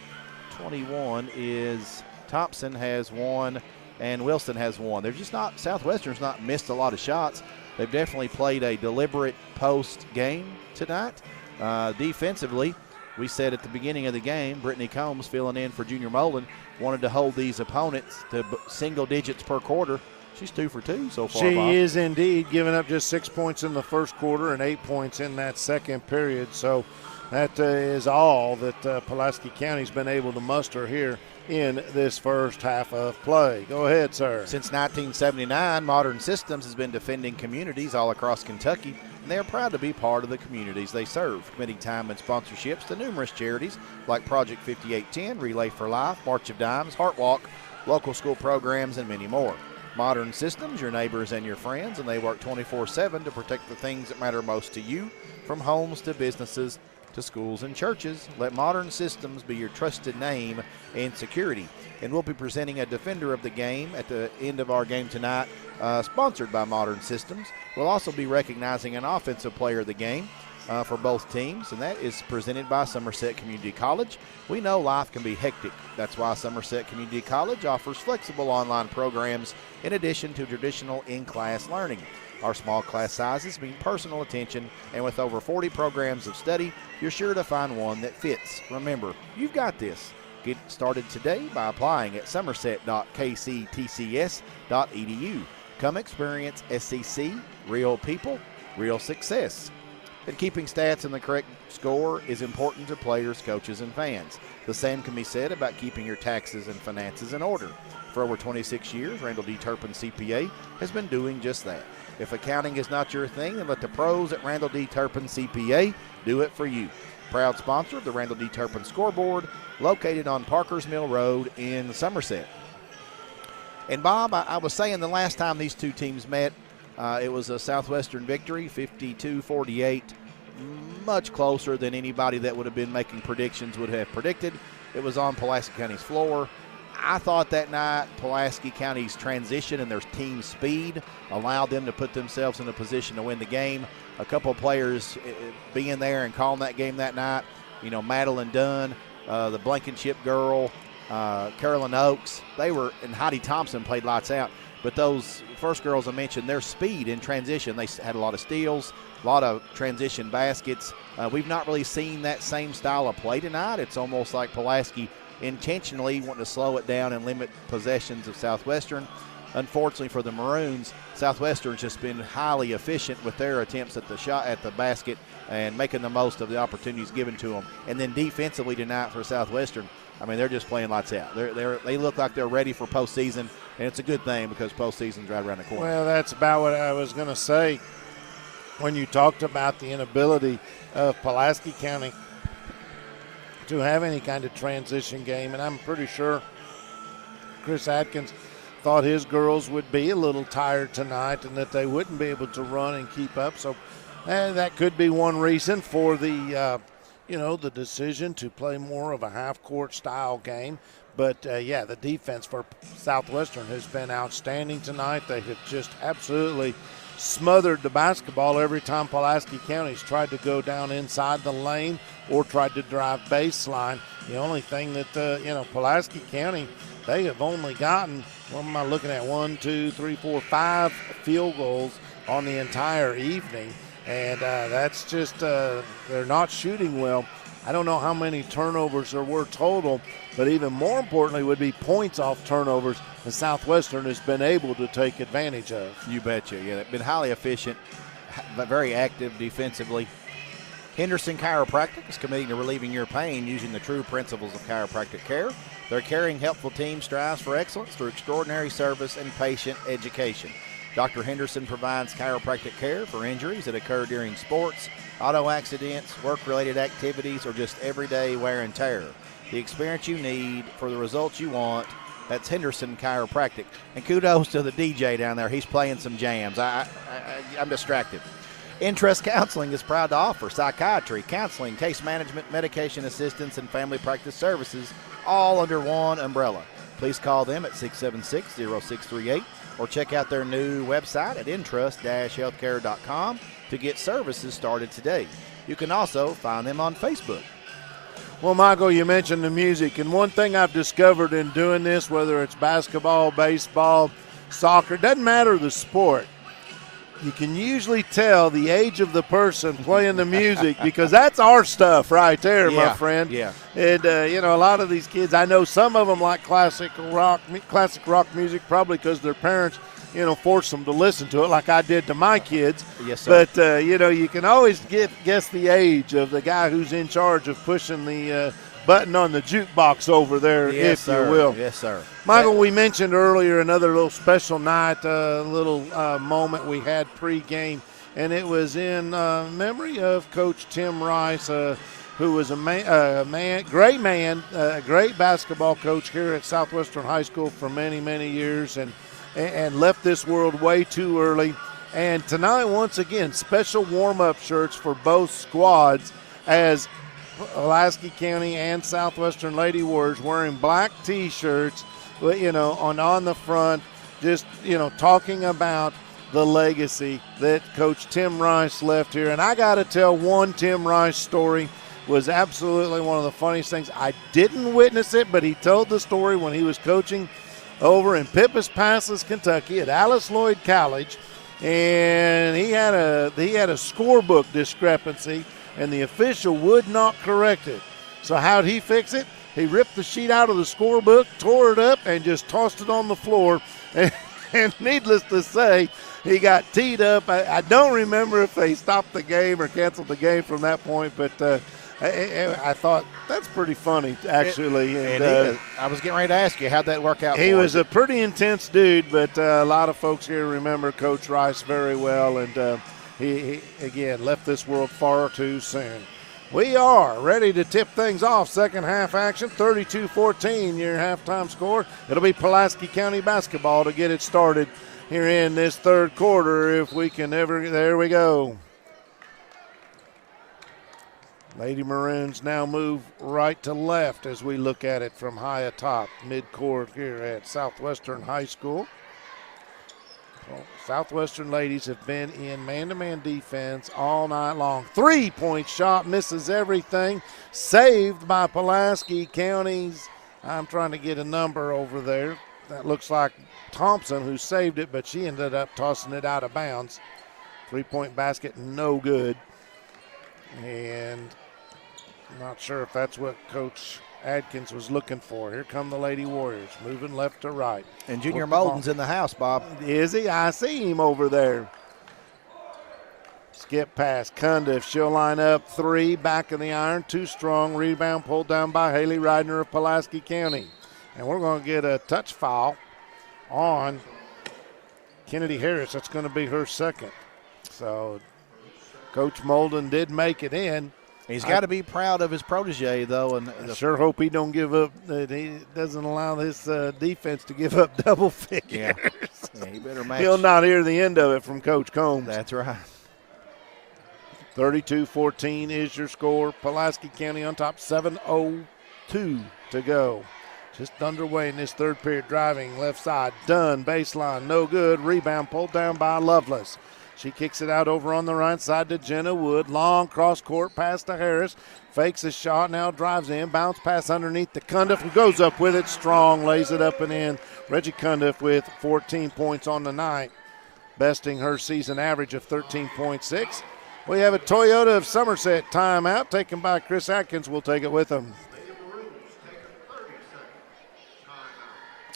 21 is Thompson has 1, and Wilson has 1. They're just not, Southwestern's not missed a lot of shots. They've definitely played a deliberate post game tonight. Defensively, we said at the beginning of the game, Brittany Combs, filling in for Junior Molan, wanted to hold these opponents to single digits per quarter. She's 2 for 2 so far. She Bob. is indeed, giving up just 6 points in the first quarter and 8 points in that second period. So that is all that Pulaski County's been able to muster here in this first half of play. Go ahead, sir. Since 1979, Modern Systems has been defending communities all across Kentucky, and they are proud to be part of the communities they serve, committing time and sponsorships to numerous charities like Project 5810, Relay for Life, March of Dimes, Heart Walk, local school programs, and many more. Modern Systems, your neighbors and your friends, and they work 24/7 to protect the things that matter most to you, from homes to businesses to schools and churches. Let Modern Systems be your trusted name in security. And we'll be presenting a defender of the game at the end of our game tonight, sponsored by Modern Systems. We'll also be recognizing an offensive player of the game for both teams, and that is presented by Somerset Community College. We know life can be hectic. That's why Somerset Community College offers flexible online programs in addition to traditional in-class learning. Our small class sizes mean personal attention, and with over 40 programs of study, you're sure to find one that fits. Remember, you've got this. Get started today by applying at somerset.kctcs.edu. Come experience SCC, real people, real success. And keeping stats in the correct score is important to players, coaches, and fans. The same can be said about keeping your taxes and finances in order. For over 26 years, Randall D. Turpin CPA has been doing just that. If accounting is not your thing, then let the pros at Randall D. Turpin CPA do it for you. Proud sponsor of the Randall D. Turpin Scoreboard, located on Parkers Mill Road in Somerset. And, Bob, I was saying the last time these two teams met, it was a Southwestern victory, 52-48, much closer than anybody that would have been making predictions would have predicted. It was on Pulaski County's floor. I thought that night Pulaski County's transition and their team speed allowed them to put themselves in a position to win the game. A couple of players being there and calling that game that night, Madeline Dunn, the Blankenship girl, Carolyn Oakes, and Heidi Thompson played lights out. But those first girls I mentioned, their speed in transition, they had a lot of steals, a lot of transition baskets. We've not really seen that same style of play tonight. It's almost like Pulaski intentionally wanting to slow it down and limit possessions of Southwestern. Unfortunately for the Maroons, Southwestern's just been highly efficient with their attempts at the shot at the basket and making the most of the opportunities given to them. And then defensively tonight for Southwestern, they're just playing lights out. They look like they're ready for postseason, and it's a good thing because postseason's right around the corner. Well, that's about what I was going to say when you talked about the inability of Pulaski County to have any kind of transition game, and I'm pretty sure Chris Atkins thought his girls would be a little tired tonight and that they wouldn't be able to run and keep up. So that could be one reason for the the decision to play more of a half-court style game. But, the defense for Southwestern has been outstanding tonight. They have just absolutely smothered the basketball every time Pulaski County's tried to go down inside the lane or tried to drive baseline. The only thing that, Pulaski County, they have only gotten, what am I looking at, 1, 2, 3, 4, 5 field goals on the entire evening. And that's just, they're not shooting well. I don't know how many turnovers there were total, but even more importantly would be points off turnovers that Southwestern has been able to take advantage of. You betcha. Yeah, they've been highly efficient, but very active defensively. Henderson Chiropractic is committing to relieving your pain using the true principles of chiropractic care. Their caring, helpful team strives for excellence through extraordinary service and patient education. Dr. Henderson provides chiropractic care for injuries that occur during sports, auto accidents, work-related activities, or just everyday wear and tear. The experience you need for the results you want, that's Henderson Chiropractic. And kudos to the DJ down there. He's playing some jams. I'm distracted. Intrust Counseling is proud to offer psychiatry, counseling, case management, medication assistance, and family practice services all under one umbrella. Please call them at 676-0638 or check out their new website at intrust-healthcare.com to get services started today. You can also find them on Facebook. Well, Michael, you mentioned the music, and one thing I've discovered in doing this, whether it's basketball, baseball, soccer, doesn't matter the sport, you can usually tell the age of the person playing the music because that's our stuff right there, my friend. Yeah. And, a lot of these kids, I know some of them like classic rock music probably because their parents, force them to listen to it like I did to my kids. Yes, sir. But, you can always guess the age of the guy who's in charge of pushing the button on the jukebox over there, yes, if you will. Yes, sir. Michael, we mentioned earlier another little special night, little moment we had pregame, and it was in memory of Coach Tim Rice, who was a great basketball coach here at Southwestern High School for many, many years, and left this world way too early. And tonight, once again, special warm-up shirts for both squads as Pulaski County and Southwestern Lady Warriors wearing black T-shirts, on the front, just, talking about the legacy that Coach Tim Rice left here. And I got to tell one Tim Rice story. Was absolutely one of the funniest things. I didn't witness it, but he told the story when he was coaching over in Pippas Passes, Kentucky at Alice Lloyd College, and he had a scorebook discrepancy, and the official would not correct it. So how'd he fix it? He ripped the sheet out of the scorebook, tore it up, and just tossed it on the floor. And needless to say, he got teed up. I don't remember if they stopped the game or canceled the game from that point, but I thought that's pretty funny, actually. I was getting ready to ask you, how'd that work out? He was a pretty intense dude, but a lot of folks here remember Coach Rice very well, and he again left this world far too soon. We are ready to tip things off. Second half action, 32-14, your halftime score. It'll be Pulaski County basketball to get it started here in this third quarter, if we can ever. There we go. Lady Maroons now move right to left as we look at it from high atop mid-court here at Southwestern High School. Well, Southwestern ladies have been in man-to-man defense all night long. Three-point shot misses everything. Saved by Pulaski County's. I'm trying to get a number over there. That looks like Thompson, who saved it, but she ended up tossing it out of bounds. Three-point basket, no good. And I'm not sure if that's what Coach Adkins was looking for. Here come the Lady Warriors, moving left to right. And Junior Molden's in the house, Bob. Is he? I see him over there. Skip pass. Cundiff, she'll line up three, back in the iron, too strong. Rebound pulled down by Haley Ryder of Pulaski County. And we're going to get a touch foul on Kennedy Harris. That's going to be her second. So Coach Molden did make it in. He's got to be proud of his protege, though. And I sure hope he don't give up. That he doesn't allow his defense to give up double figures. Yeah, he better match. He'll not hear the end of it from Coach Combs. That's right. 32-14 is your score. Pulaski County on top. 7:02 to go. Just underway in this third period. Driving left side. Dunn baseline. No good. Rebound pulled down by Lovelace. She kicks it out over on the right side to Jenna Wood. Long cross court pass to Harris. Fakes a shot, now drives in. Bounce pass underneath the Cundiff, who goes up with it strong, lays it up and in. Reggie Cundiff with 14 points on the night, besting her season average of 13.6. We have a Toyota of Somerset timeout taken by Chris Atkins. We'll take it with him.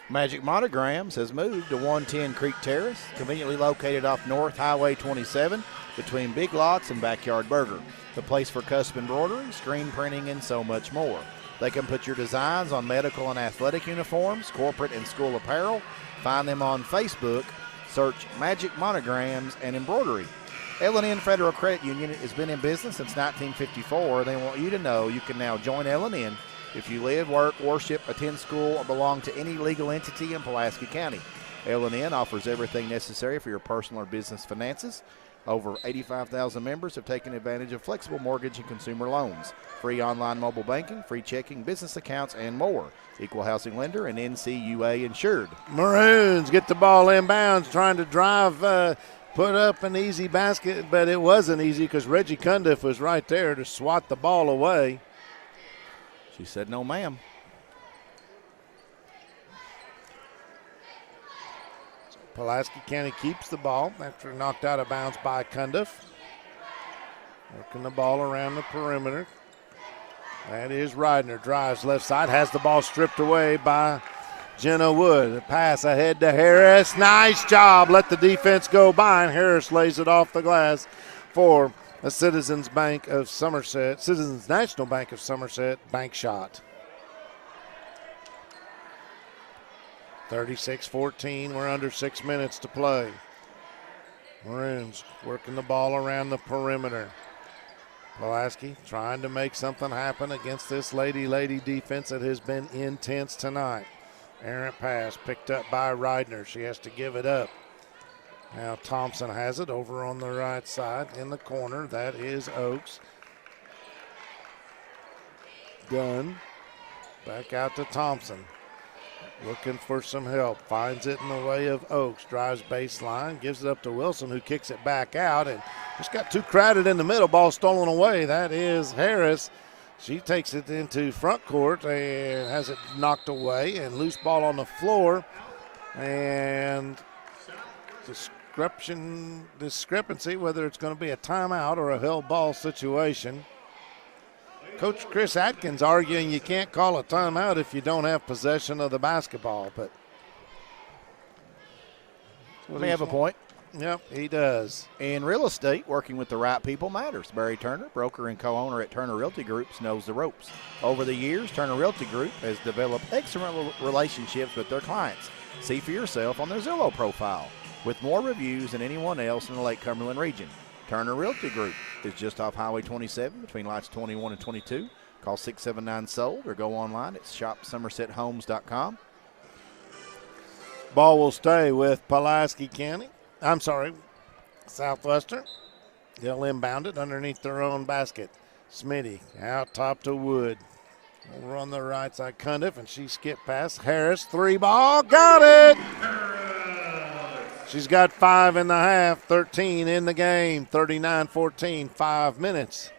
Magic Monograms has moved to 110 Creek Terrace, conveniently located off North Highway 27 between Big Lots and Backyard Burger. The place for custom embroidery, screen printing, and so much more. They can put your designs on medical and athletic uniforms, corporate and school apparel. Find them on Facebook. Search Magic Monograms and Embroidery. L&N Federal Credit Union has been in business since 1954. They want you to know you can now join L&N if you live, work, worship, attend school, or belong to any legal entity in Pulaski County. L&N offers everything necessary for your personal or business finances. Over 85,000 members have taken advantage of flexible mortgage and consumer loans, free online mobile banking, free checking, business accounts, and more. Equal housing lender and NCUA insured. Maroons get the ball inbounds, trying to drive, put up an easy basket, but it wasn't easy because Reggie Cundiff was right there to swat the ball away. She said, no, ma'am. Pulaski County keeps the ball after knocked out of bounds by Cundiff. Working the ball around the perimeter. That is Rydner. Drives left side, has the ball stripped away by Jenna Wood. The pass ahead to Harris. Nice job. Let the defense go by, and Harris lays it off the glass for a Citizens Bank of Somerset, Citizens National Bank of Somerset bank shot. 36-14, we're under 6 minutes to play. Maroons working the ball around the perimeter. Pulaski trying to make something happen against this lady defense that has been intense tonight. Errant pass picked up by Rydner. She has to give it up. Now Thompson has it over on the right side in the corner. That is Oakes. Gunn back out to Thompson. Looking for some help. Finds it in the way of Oakes. Drives baseline. Gives it up to Wilson, who kicks it back out. And just got too crowded in the middle. Ball stolen away. That is Harris. She takes it into front court and has it knocked away. And loose ball on the floor. And discrepancy whether it's going to be a timeout or a held ball situation. Coach Chris Atkins arguing you can't call a timeout if you don't have possession of the basketball, but may have a point. Yep, he does. In real estate, working with the right people matters. Barry Turner, broker and co-owner at Turner Realty Groups, knows the ropes. Over the years, Turner Realty Group has developed excellent relationships with their clients. See for yourself on their Zillow profile, with more reviews than anyone else in the Lake Cumberland region. Turner Realty Group is just off Highway 27 between lots 21 and 22. Call 679-SOLD or go online at shopsomersethomes.com. Ball will stay with Pulaski County. I'm sorry, Southwestern. They'll inbound it underneath their own basket. Smitty out top to Wood. Over on the right side, Cundiff, and she skipped past Harris. 3-ball, got it! She's got 5 in the half, 13 in the game, 39-14, 5 minutes.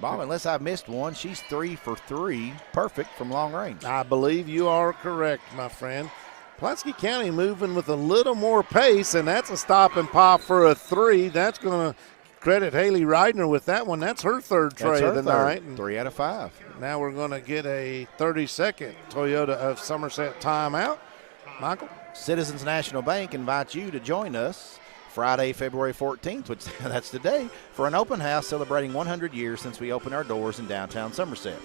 Bob, unless I missed one, she's 3 for 3, perfect from long range. I believe you are correct, my friend. Pulaski County moving with a little more pace, and that's a stop and pop for a 3. That's going to credit Haley Reidner with that one. That's her third tray of the night. 3 out of 5. Now we're going to get a 30-second Toyota of Somerset timeout. Michael? Citizens National Bank invites you to join us Friday, February 14th, which that's today, for an open house celebrating 100 years since we opened our doors in downtown Somerset.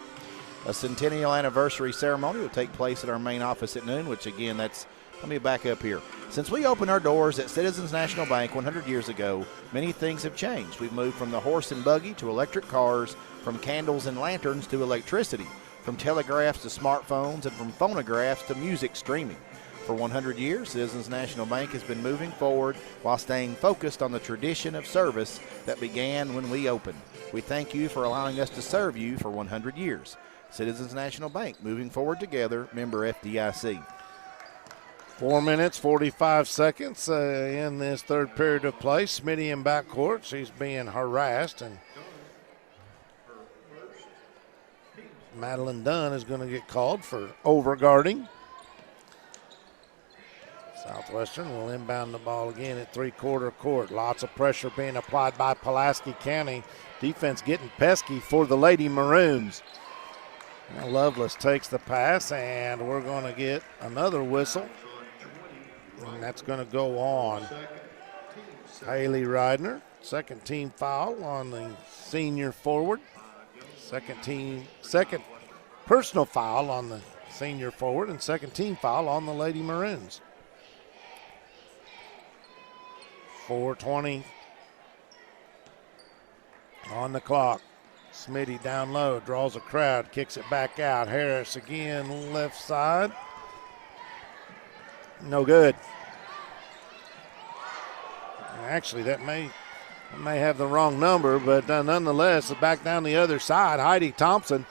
A centennial anniversary ceremony will take place at our main office at noon, which again, let me back up here. Since we opened our doors at Citizens National Bank 100 years ago, many things have changed. We've moved from the horse and buggy to electric cars, from candles and lanterns to electricity, from telegraphs to smartphones, and from phonographs to music streaming. For 100 years, Citizens National Bank has been moving forward while staying focused on the tradition of service that began when we opened. We thank you for allowing us to serve you for 100 years. Citizens National Bank, moving forward together, member FDIC. 4 minutes, 45 seconds in this third period of play. Smitty in backcourt. She's being harassed, and Madeline Dunn is going to get called for overguarding. Southwestern will inbound the ball again at three-quarter court. Lots of pressure being applied by Pulaski County. Defense getting pesky for the Lady Maroons. Now Lovelace takes the pass, and we're going to get another whistle. And that's going to go on Haley Reidner. Second team foul on the senior forward. Second personal foul on the senior forward, and second team foul on the Lady Maroons. 4:20 on the clock. Smitty down low, draws a crowd, kicks it back out. Harris again, left side. No good. Actually, that may have the wrong number, but nonetheless, back down the other side. Heidi Thompson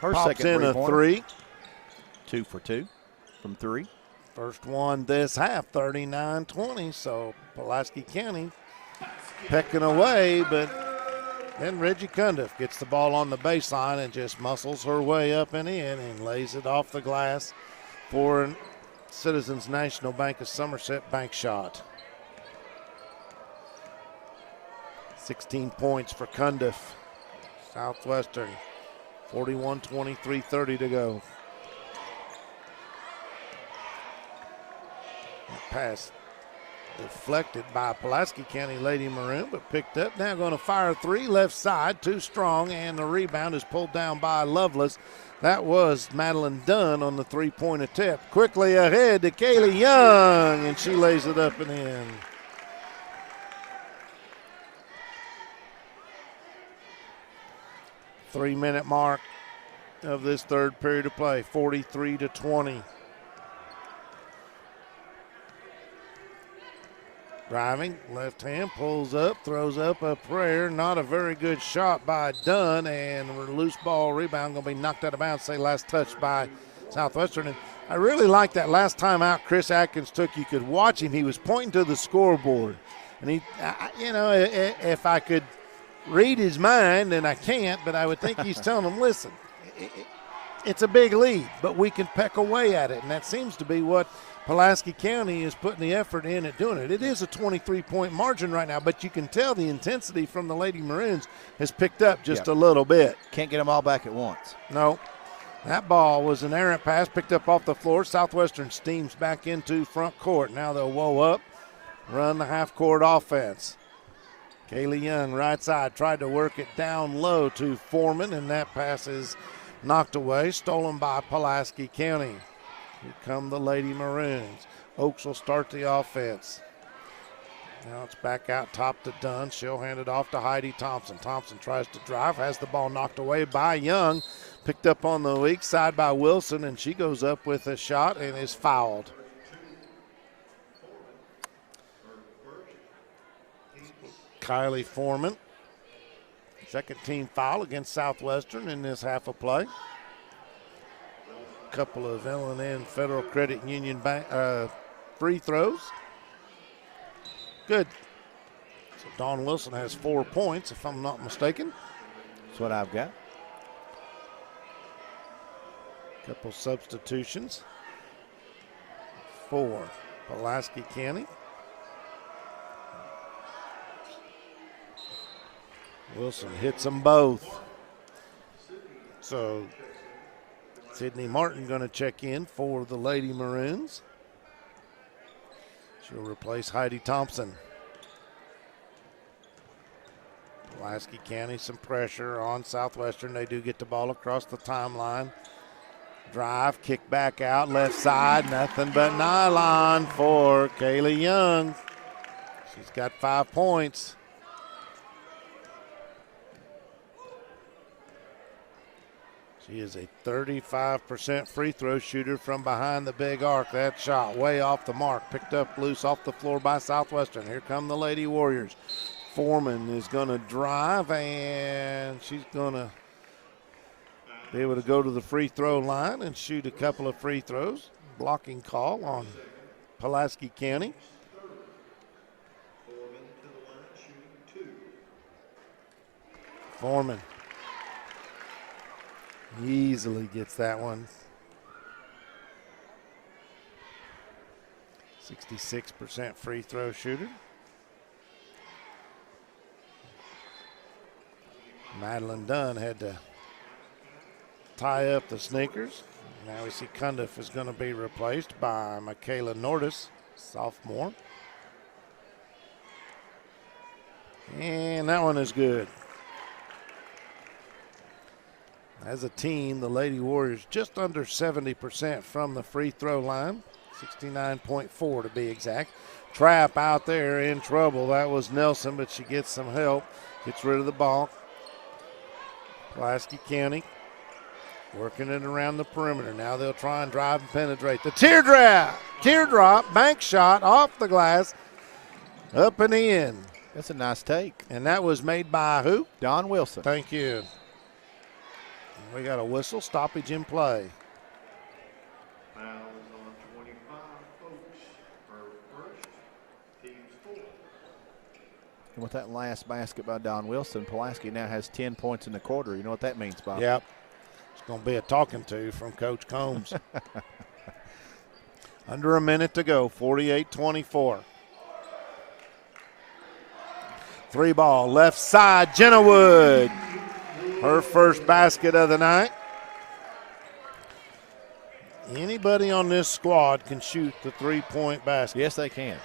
Her pops second in a three. 2 for 2 from 3. First one this half, 39-20. So Pulaski County pecking away, but then Reggie Cundiff gets the ball on the baseline and just muscles her way up and in and lays it off the glass for Citizens National Bank of Somerset bank shot. 16 points for Cundiff. Southwestern, 41-20, 3:30 to go. Pass deflected by Pulaski County Lady Maroon, but picked up. Now going to fire three left side, too strong, and the rebound is pulled down by Lovelace. That was Madeline Dunn on the three-point attempt. Quickly ahead to Kaylee Young, and she lays it up and in. Three-minute mark of this third period of play, 43-20. Driving, left hand, pulls up, throws up a prayer. Not a very good shot by Dunn, and a loose ball rebound going to be knocked out of bounds. Say last touch by Southwestern. And I really like that last time out Chris Atkins took. You could watch him. He was pointing to the scoreboard. And he, if I could read his mind, and I can't, but I would think he's telling them, listen, it's a big lead, but we can peck away at it. And that seems to be what Pulaski County is putting the effort in at doing it. It is a 23-point margin right now, but you can tell the intensity from the Lady Maroons has picked up just a little bit. Can't get them all back at once. No. That ball was an errant pass picked up off the floor. Southwestern steams back into front court. Now they'll woe up, run the half-court offense. Kaylee Young, right side, tried to work it down low to Foreman, and that pass is knocked away, stolen by Pulaski County. Here come the Lady Maroons. Oaks will start the offense. Now it's back out top to Dunn. She'll hand it off to Heidi Thompson. Thompson tries to drive, has the ball knocked away by Young. Picked up on the weak side by Wilson, and she goes up with a shot and is fouled. Kylie Foreman. Second team foul against Southwestern in this half of play. Couple of L&N Federal Credit Union free throws. Good. So Dawn Wilson has 4 points, if I'm not mistaken. That's what I've got. Couple substitutions for Pulaski County. Wilson hits them both. So Sydney Martin going to check in for the Lady Maroons. She'll replace Heidi Thompson. Pulaski County, some pressure on Southwestern. They do get the ball across the timeline. Drive, kick back out, left side, nothing but nylon for Kaylee Young. She's got 5 points. She is a 35% free throw shooter from behind the big arc. That shot way off the mark, picked up loose off the floor by Southwestern. Here come the Lady Warriors. Foreman is going to drive, and she's going to be able to go to the free throw line and shoot a couple of free throws. Blocking call on Pulaski County. Foreman easily gets that one. 66% free throw shooter. Madeline Dunn had to tie up the sneakers. Now we see Cundiff is going to be replaced by Michaela Nordis, sophomore. And that one is good. As a team, the Lady Warriors just under 70% from the free throw line, 69.4 to be exact. Trap out there in trouble. That was Nelson, but she gets some help, gets rid of the ball. Pulaski County working it around the perimeter. Now they'll try and drive and penetrate. The teardrop, bank shot off the glass, up and in. That's a nice take. And that was made by who? Dawn Wilson. Thank you. We got a whistle, stoppage in play. Foul is on 25 folks for first, teams 4. And with that last basket by Dawn Wilson, Pulaski now has 10 points in the quarter. You know what that means, Bob? Yep. It's going to be a talking to from Coach Combs. Under a minute to go, 48-24. 3 ball, left side, Jenna Wood. Her first basket of the night. Anybody on this squad can shoot the 3-point basket. Yes, they can.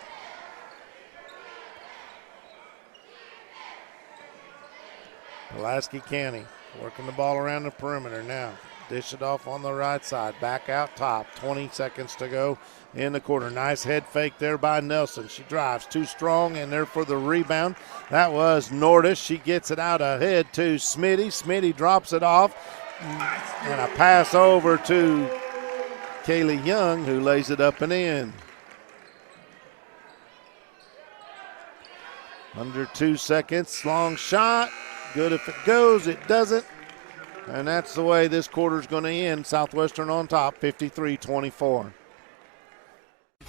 Pulaski County working the ball around the perimeter now. Dish it off on the right side. Back out top. 20 seconds to go in the quarter. Nice head fake there by Nelson. She drives too strong, and there for the rebound. That was Nordis. She gets it out ahead to Smitty. Smitty drops it off. And a pass over to Kaylee Young, who lays it up and in. Under 2 seconds. Long shot. Good if it goes. It doesn't. And that's the way this quarter's going to end. Southwestern on top, 53-24.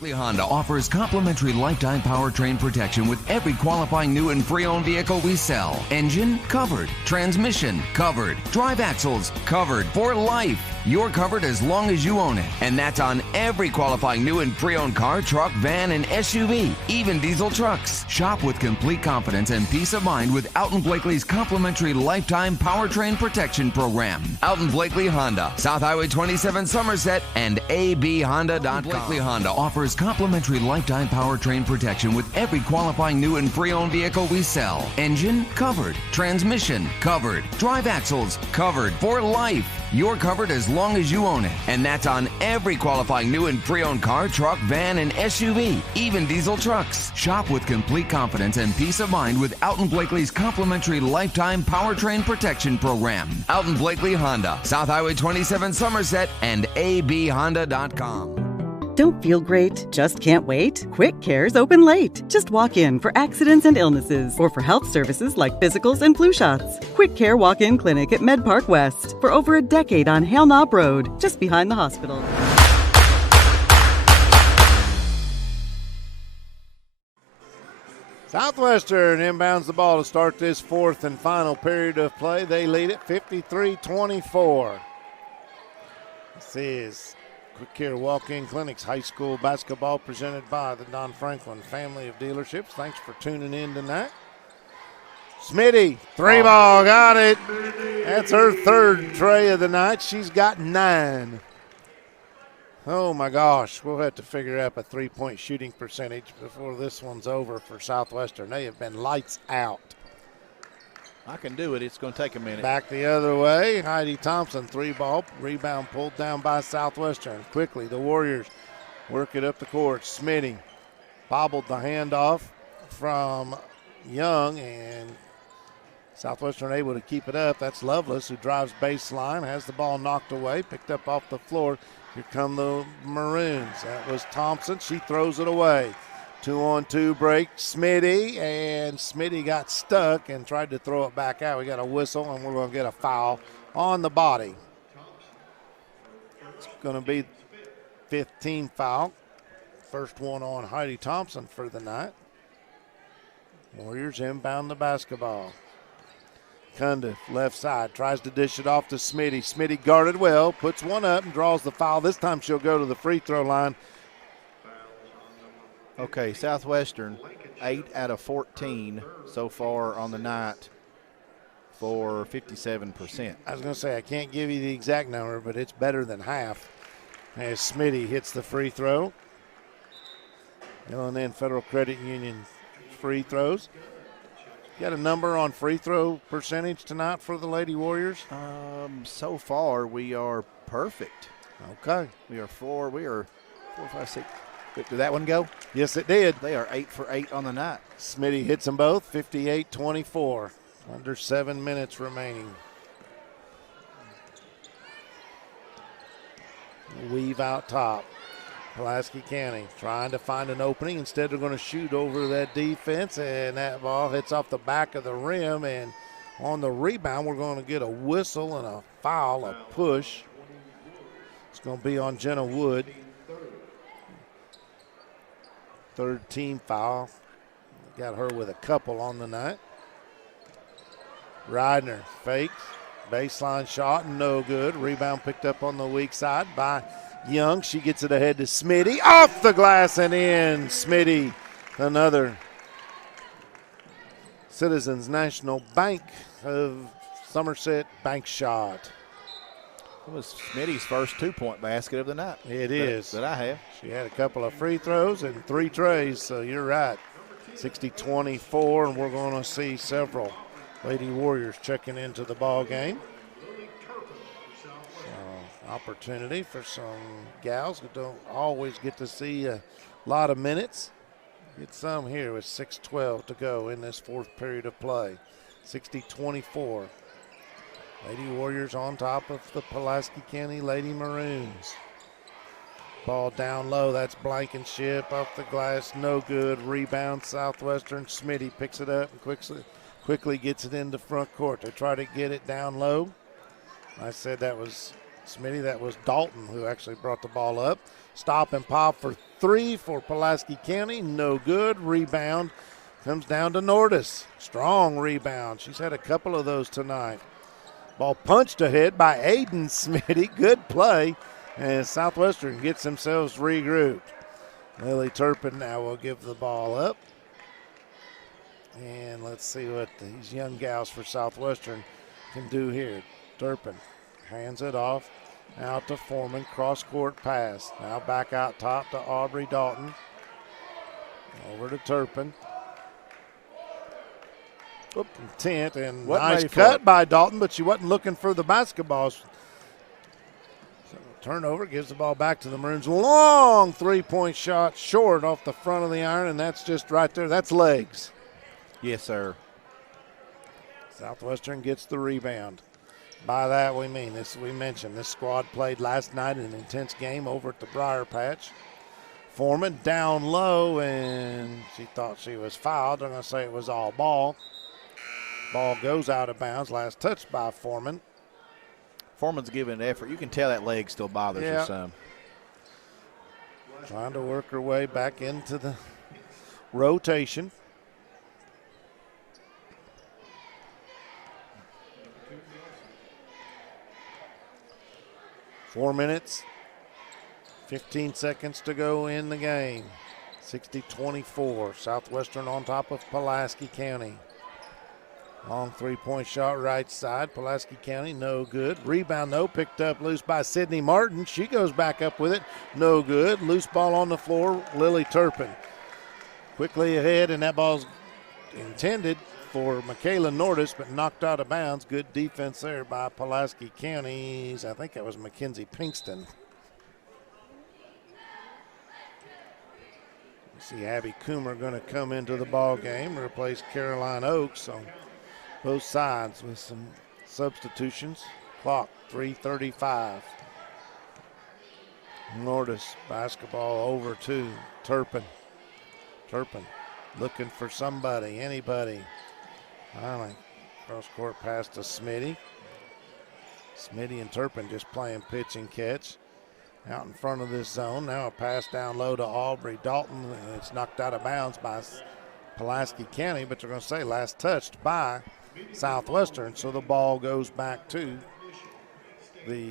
Honda offers complimentary lifetime powertrain protection with every qualifying new and pre-owned vehicle we sell. Engine covered, transmission covered, drive axles covered for life. You're covered as long as you own it. And that's on every qualifying new and pre-owned car, truck, van, and SUV, even diesel trucks. Shop with complete confidence and peace of mind with Alton Blakely's complimentary lifetime powertrain protection program. Alton Blakely Honda, South Highway 27 Somerset, and abhonda.com. Blakely Honda offers offers complimentary lifetime powertrain protection with every qualifying new and pre-owned vehicle we sell. Engine covered, transmission covered, drive axles covered for life. You're covered as long as you own it. And that's on every qualifying new and pre-owned car, truck, van, and SUV, even diesel trucks. Shop with complete confidence and peace of mind with Alton Blakely's complimentary lifetime powertrain protection program. Alton Blakely Honda, South Highway 27 Somerset, and abhonda.com. Don't feel great? Just can't wait? Quick Care's open late. Just walk in for accidents and illnesses or for health services like physicals and flu shots. Quick Care Walk-In Clinic at Med Park West for over a decade on Hale Knob Road, just behind the hospital. Southwestern inbounds the ball to start this fourth and final period of play. They lead it 53-24. This is Quick Care Walk-In Clinics High School Basketball presented by the Don Franklin family of dealerships. Thanks for tuning in tonight. Smitty, three ball, got it. That's her third tray of the night. She's got 9. Oh my gosh, we'll have to figure out a three-point shooting percentage before this one's over for Southwestern. They have been lights out. I can do it. It's going to take a minute. Back the other way. Heidi Thompson, 3-ball. Rebound pulled down by Southwestern. Quickly, the Warriors work it up the court. Smitty bobbled the handoff from Young, and Southwestern able to keep it up. That's Lovelace, who drives baseline, has the ball knocked away, picked up off the floor. Here come the Maroons. That was Thompson. She throws it away. 2-on-2 break, Smitty, and Smitty got stuck and tried to throw it back out. We got a whistle, and we're going to get a foul on the body. It's going to be 15 foul. First one on Heidi Thompson for the night. Warriors inbound the basketball. Cundiff, left side, tries to dish it off to Smitty. Smitty guarded well, puts one up and draws the foul. This time she'll go to the free throw line. Okay, Southwestern, 8 out of 14 so far on the night for 57%. I was going to say, I can't give you the exact number, but it's better than half as Smitty hits the free throw. And then Federal Credit Union free throws. Got a number on free throw percentage tonight for the Lady Warriors? So far, we are perfect. Okay. We are 4, 5, 6. Did that one go? Yes, it did. They are 8 for 8 on the night. Smitty hits them both, 58-24. Under 7 minutes remaining. Weave out top. Pulaski County trying to find an opening. Instead, they're going to shoot over that defense, and that ball hits off the back of the rim. And on the rebound, we're going to get a whistle and a foul, a push. It's going to be on Jenna Wood. Third team foul. Got her with a couple on the night. Ridner fakes. Baseline shot, no good. Rebound picked up on the weak side by Young. She gets it ahead to Smitty. Off the glass and in. Smitty, another Citizens National Bank of Somerset bank shot. It was Smitty's first 2-point basket of the night. It is. That I have. She had a couple of free throws and 3 trays, so you're right. 60-24, and we're going to see several Lady Warriors checking into the ball game. So, opportunity for some gals who don't always get to see a lot of minutes. Get some here with 6:12 to go in this fourth period of play. 60-24. Lady Warriors on top of the Pulaski County Lady Maroons. Ball down low, that's Blankenship off the glass, no good. Rebound Southwestern. Smitty picks it up and quickly gets it into front court. They try to get it down low. I said that was Smitty, that was Dalton who actually brought the ball up. Stop and pop for 3 for Pulaski County, no good. Rebound comes down to Nordis. Strong rebound. She's had a couple of those tonight. Ball punched ahead by Aiden Smitty. Good play. And Southwestern gets themselves regrouped. Lily Turpin now will give the ball up. And let's see what these young gals for Southwestern can do here. Turpin hands it off Out to Foreman, cross-court pass. Now back out top to Aubrey Dalton. Over to Turpin. Intent, and nice cut by Dalton, but she wasn't looking for the basketball. So turnover gives the ball back to the Maroons. Long three-point shot short off the front of the iron, and that's just right there. That's legs. Yes, sir. Southwestern gets the rebound. By that we mean, this we mentioned, this squad played last night in an intense game over at the Briar Patch. Foreman down low, and she thought she was fouled. I'm going to say it was all ball. Ball goes out of bounds. Last touch by Foreman. Foreman's giving an effort. You can tell that leg still bothers her some. Trying to work her way back into the rotation. Four minutes, 15 seconds to go in the game. 60-24, Southwestern on top of Pulaski County. Long three-point shot right side, Pulaski County, no good. Rebound, though, picked up loose by Sydney Martin. She goes back up with it, no good. Loose ball on the floor, Lily Turpin. Quickly ahead, and that ball's intended for Michaela Nordis, but knocked out of bounds. Good defense there by Pulaski County's, I think that was Mackenzie Pinkston. You see Abby Coomer going to come into the ball game, replace Caroline Oakes. So both sides with some substitutions. Clock 3:35. Nordis basketball over to Turpin. Turpin looking for somebody, anybody. Finally, cross-court pass to Smitty. Smitty and Turpin just playing pitch and catch. Out in front of this zone. Now a pass down low to Aubrey Dalton, and it's knocked out of bounds by Pulaski County, but they're going to say last touched by Southwestern, so the ball goes back to the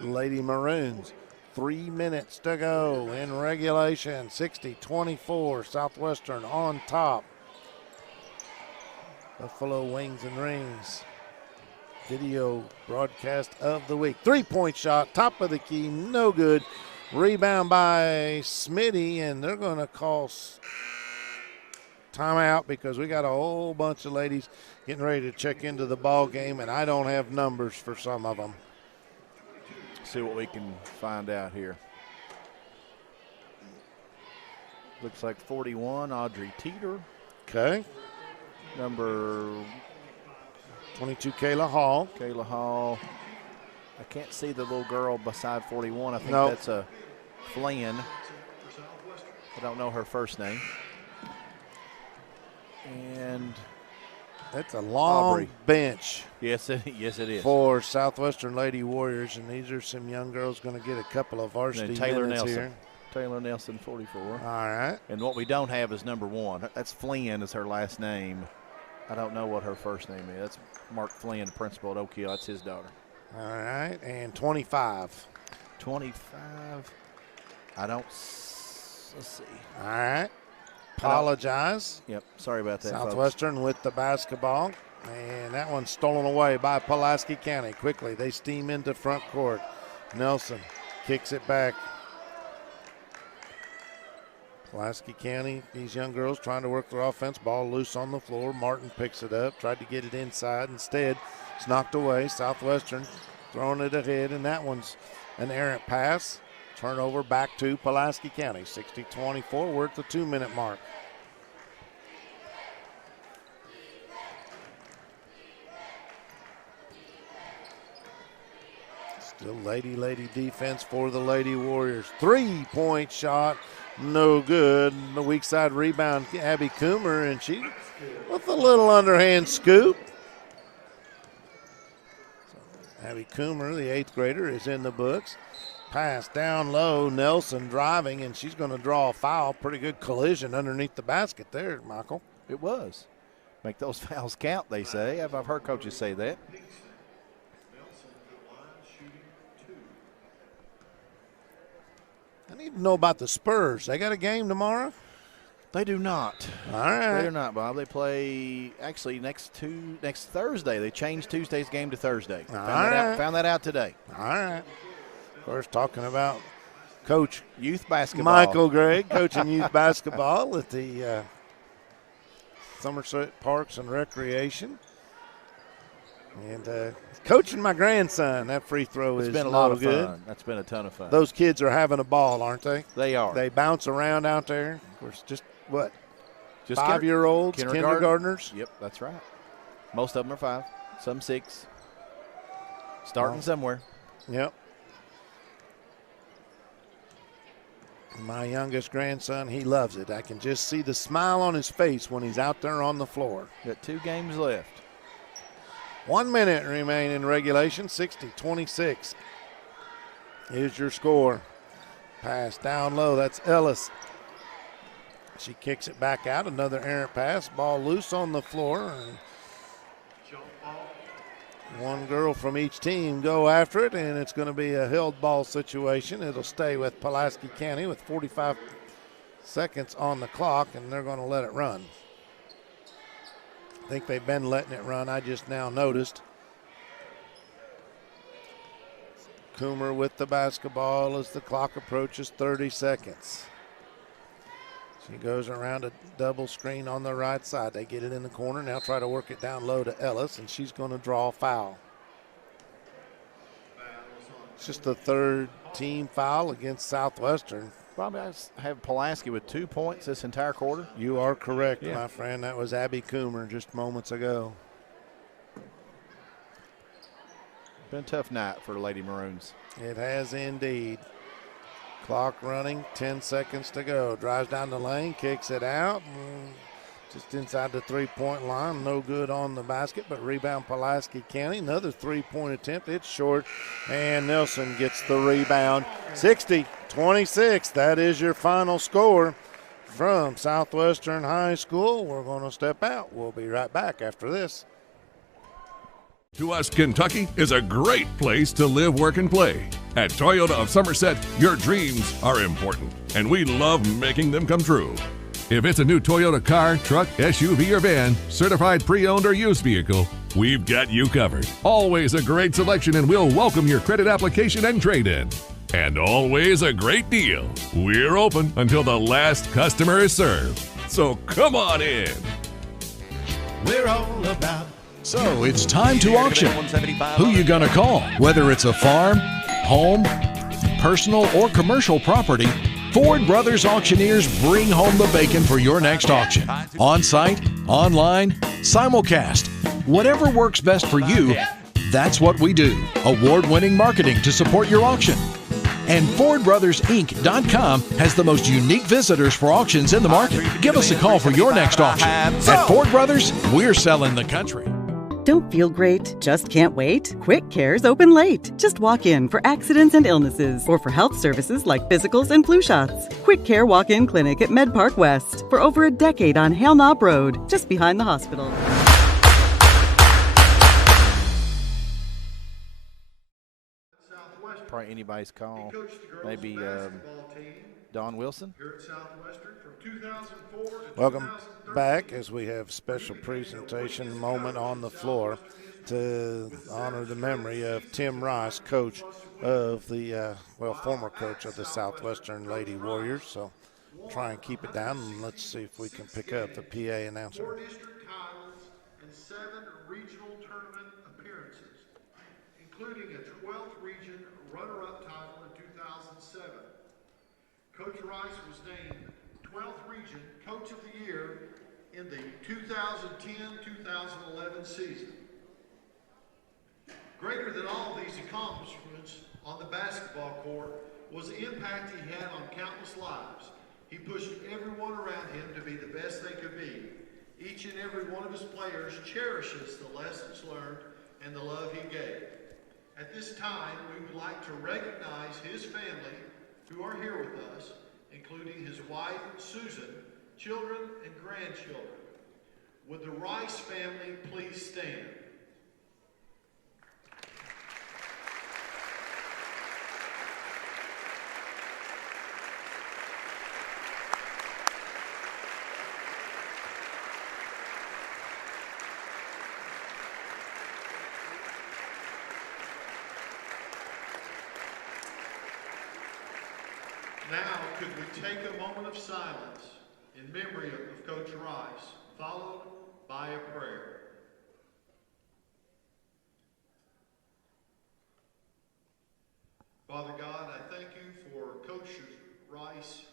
Lady Maroons. 3 minutes to go in regulation. 60-24, Southwestern on top. Buffalo Wings and Rings video broadcast of the week. Three-point shot, top of the key, no good. Rebound by Smitty, and they're going to call timeout because we got a whole bunch of ladies getting ready to check into the ball game, and I don't have numbers for some of them. See what we can find out here. Looks like 41, Audrey Teeter. Okay. Number 22, Kayla Hall. Kayla Hall. I can't see the little girl beside 41. I think nope. That's a Flynn. I don't know her first name. And that's a long Aubrey. Bench. Yes, it is. For Southwestern Lady Warriors, and these are some young girls going to get a couple of varsity Taylor minutes Nelson. here. Taylor Nelson, 44. All right. And what we don't have is number 1. That's Flynn is her last name. I don't know what her first name is. That's Mark Flynn, the principal at Oak Hill. That's his daughter. All right, and 25. 25. I don't, let's see. All right. Apologize. Yep, sorry about that, Southwestern folks. with the basketball, and that one's stolen away by Pulaski County. Quickly, they steam into front court. Nelson kicks it back. Pulaski County, these young girls trying to work their offense. Ball loose on the floor. Martin picks it up, tried to get it inside. Instead, it's knocked away. Southwestern throwing it ahead, and that one's an errant pass. Turnover back to Pulaski County. 60-24, we're at the 2-minute mark. Still lady defense for the Lady Warriors. 3-point shot. No good. The weak side rebound, Abby Coomer, and she with a little underhand scoop. So Abby Coomer, the 8th grader, is in the books. Pass down low, Nelson driving, and she's going to draw a foul. Pretty good collision underneath the basket there, Michael. It was. Make those fouls count, they say. I've heard coaches say that. I need to know about the Spurs. They got a game tomorrow? They do not. All right. They do not, Bob. They play actually next Thursday. They changed Tuesday's game to Thursday. Found that out today. All right. Of course, talking about Coach youth basketball. Michael Gregg, coaching youth basketball at the Somerset Parks and Recreation. And coaching my grandson. That free throw it's is been a lot of good. fun. That's been a ton of fun. Those kids are having a ball, aren't they? They are. They bounce around out there. Of course, just what? Just 5-year-olds, kindergartners? Yep, that's right. Most of them are 5, some 6. Starting somewhere. Yep. My youngest grandson, he loves it. I can just see the smile on his face when he's out there on the floor. Got 2 games left. 1 minute remain in regulation, 60-26. Here's your score. Pass down low, that's Ellis. She kicks it back out, another errant pass, ball loose on the floor. And one girl from each team go after it, and it's going to be a held ball situation. It'll stay with Pulaski County with 45 seconds on the clock, and they're going to let it run. I think they've been letting it run. I just now noticed. Coomer with the basketball as the clock approaches 30 seconds. She goes around a double screen on the right side. They get it in the corner. Now try to work it down low to Ellis, and she's going to draw a foul. It's just the 3rd team foul against Southwestern. Probably I have Pulaski with 2 points this entire quarter. You are correct, my friend. That was Abby Coomer just moments ago. Been a tough night for Lady Maroons. It has indeed. Clock running, 10 seconds to go. Drives down the lane, kicks it out. Just inside the 3-point line. No good on the basket, but rebound Pulaski County. Another 3-point attempt. It's short, and Nelson gets the rebound. 60-26. That is your final score from Southwestern High School. We're going to step out. We'll be right back after this. To us, Kentucky is a great place to live, work, and play. At Toyota of Somerset, your dreams are important, and we love making them come true. If it's a new Toyota car, truck, SUV, or van, certified pre-owned or used vehicle, we've got you covered. Always a great selection, and we'll welcome your credit application and trade-in. And always a great deal. We're open until the last customer is served. So come on in. We're all about. So it's time to auction. Who you gonna call? Whether it's a farm, home, personal, or commercial property, Ford Brothers Auctioneers bring home the bacon for your next auction. On-site, online, simulcast, whatever works best for you, that's what we do. Award-winning marketing to support your auction. And FordBrothersInc.com has the most unique visitors for auctions in the market. Give us a call for your next auction. At Ford Brothers, we're selling the country. Don't feel great? Just can't wait? Quick Care's open late. Just walk in for accidents and illnesses or for health services like physicals and flu shots. Quick Care Walk-In Clinic at Med Park West for over a decade on Hale Knob Road, just behind the hospital. Probably anybody's call. Maybe Don Wilson. Welcome back as we have special presentation moment on the floor to honor the memory of Tim Rice, coach of the, former coach of the Southwestern Lady Warriors. So try and keep it down, and let's see if we can pick up the PA announcer. 4 district titles and 7 regional tournament appearances, including a 12th region runner-up title in 2007. Coach Rice was named 12th region Coach of the Year in the 2010-2011 season. Greater than all these accomplishments on the basketball court was the impact he had on countless lives. He pushed everyone around him to be the best they could be. Each and every one of his players cherishes the lessons learned and the love he gave. At this time, we would like to recognize his family who are here with us, including his wife, Susan, children, and grandchildren. Would the Rice family please stand? Now, could we take a moment of silence in memory of Coach Rice, followed by a prayer? Father God, I thank you for Coach Rice's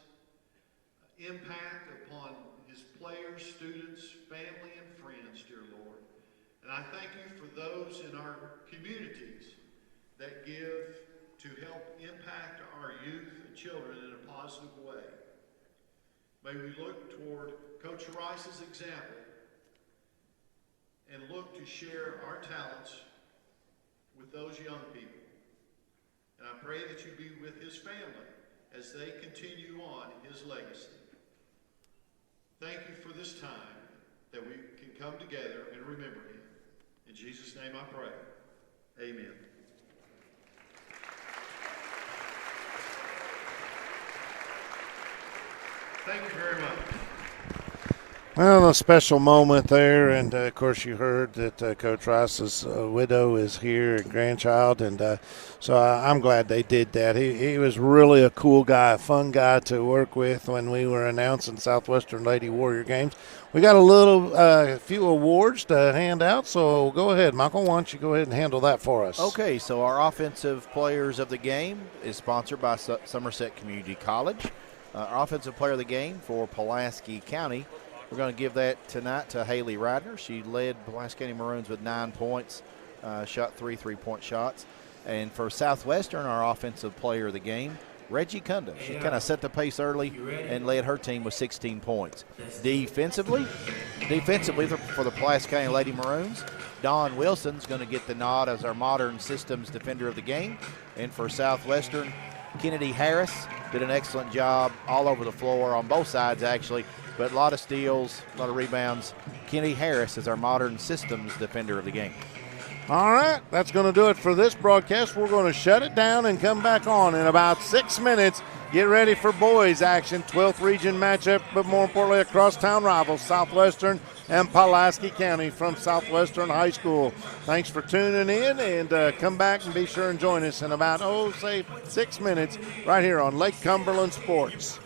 impact upon his players, students, family, and friends, dear Lord. And I thank you for those in our communities that give to help impact our youth and children in a positive way. May we look toward Coach Rice's example and look to share our talents with those young people. And I pray that you be with his family as they continue on his legacy. Thank you for this time that we can come together and remember him. In Jesus' name I pray. Amen. Thank you very much. Well, a special moment there, and of course you heard that Coach Rice's widow is here, and grandchild, and so I'm glad they did that. He was really a cool guy, a fun guy to work with when we were announcing Southwestern Lady Warrior games. We got a few awards to hand out, so go ahead, Michael. Why don't you go ahead and handle that for us? Okay, so our Offensive Players of the Game is sponsored by Somerset Community College. Our Offensive Player of the Game for Pulaski County, we're going to give that tonight to Haley Radner. She led Pulaski County Maroons with 9 points, shot 3 3-point shots. And for Southwestern, our Offensive Player of the Game, Reggie Kunda. She kind of set the pace early and led her team with 16 points. Defensively for the Pulaski County Lady Maroons, Dawn Wilson's going to get the nod as our Modern Systems Defender of the Game. And for Southwestern, Kennedy Harris did an excellent job all over the floor on both sides, actually, but a lot of steals, a lot of rebounds. Kennedy Harris is our Modern Systems Defender of the Game. All right, that's going to do it for this broadcast. We're going to shut it down and come back on in about 6 minutes. Get ready for boys action, 12th region matchup, but more importantly, a crosstown rivals, Southwestern and Pulaski County from Southwestern High School. Thanks for tuning in, and come back and be sure and join us in about, 6 minutes right here on Lake Cumberland Sports.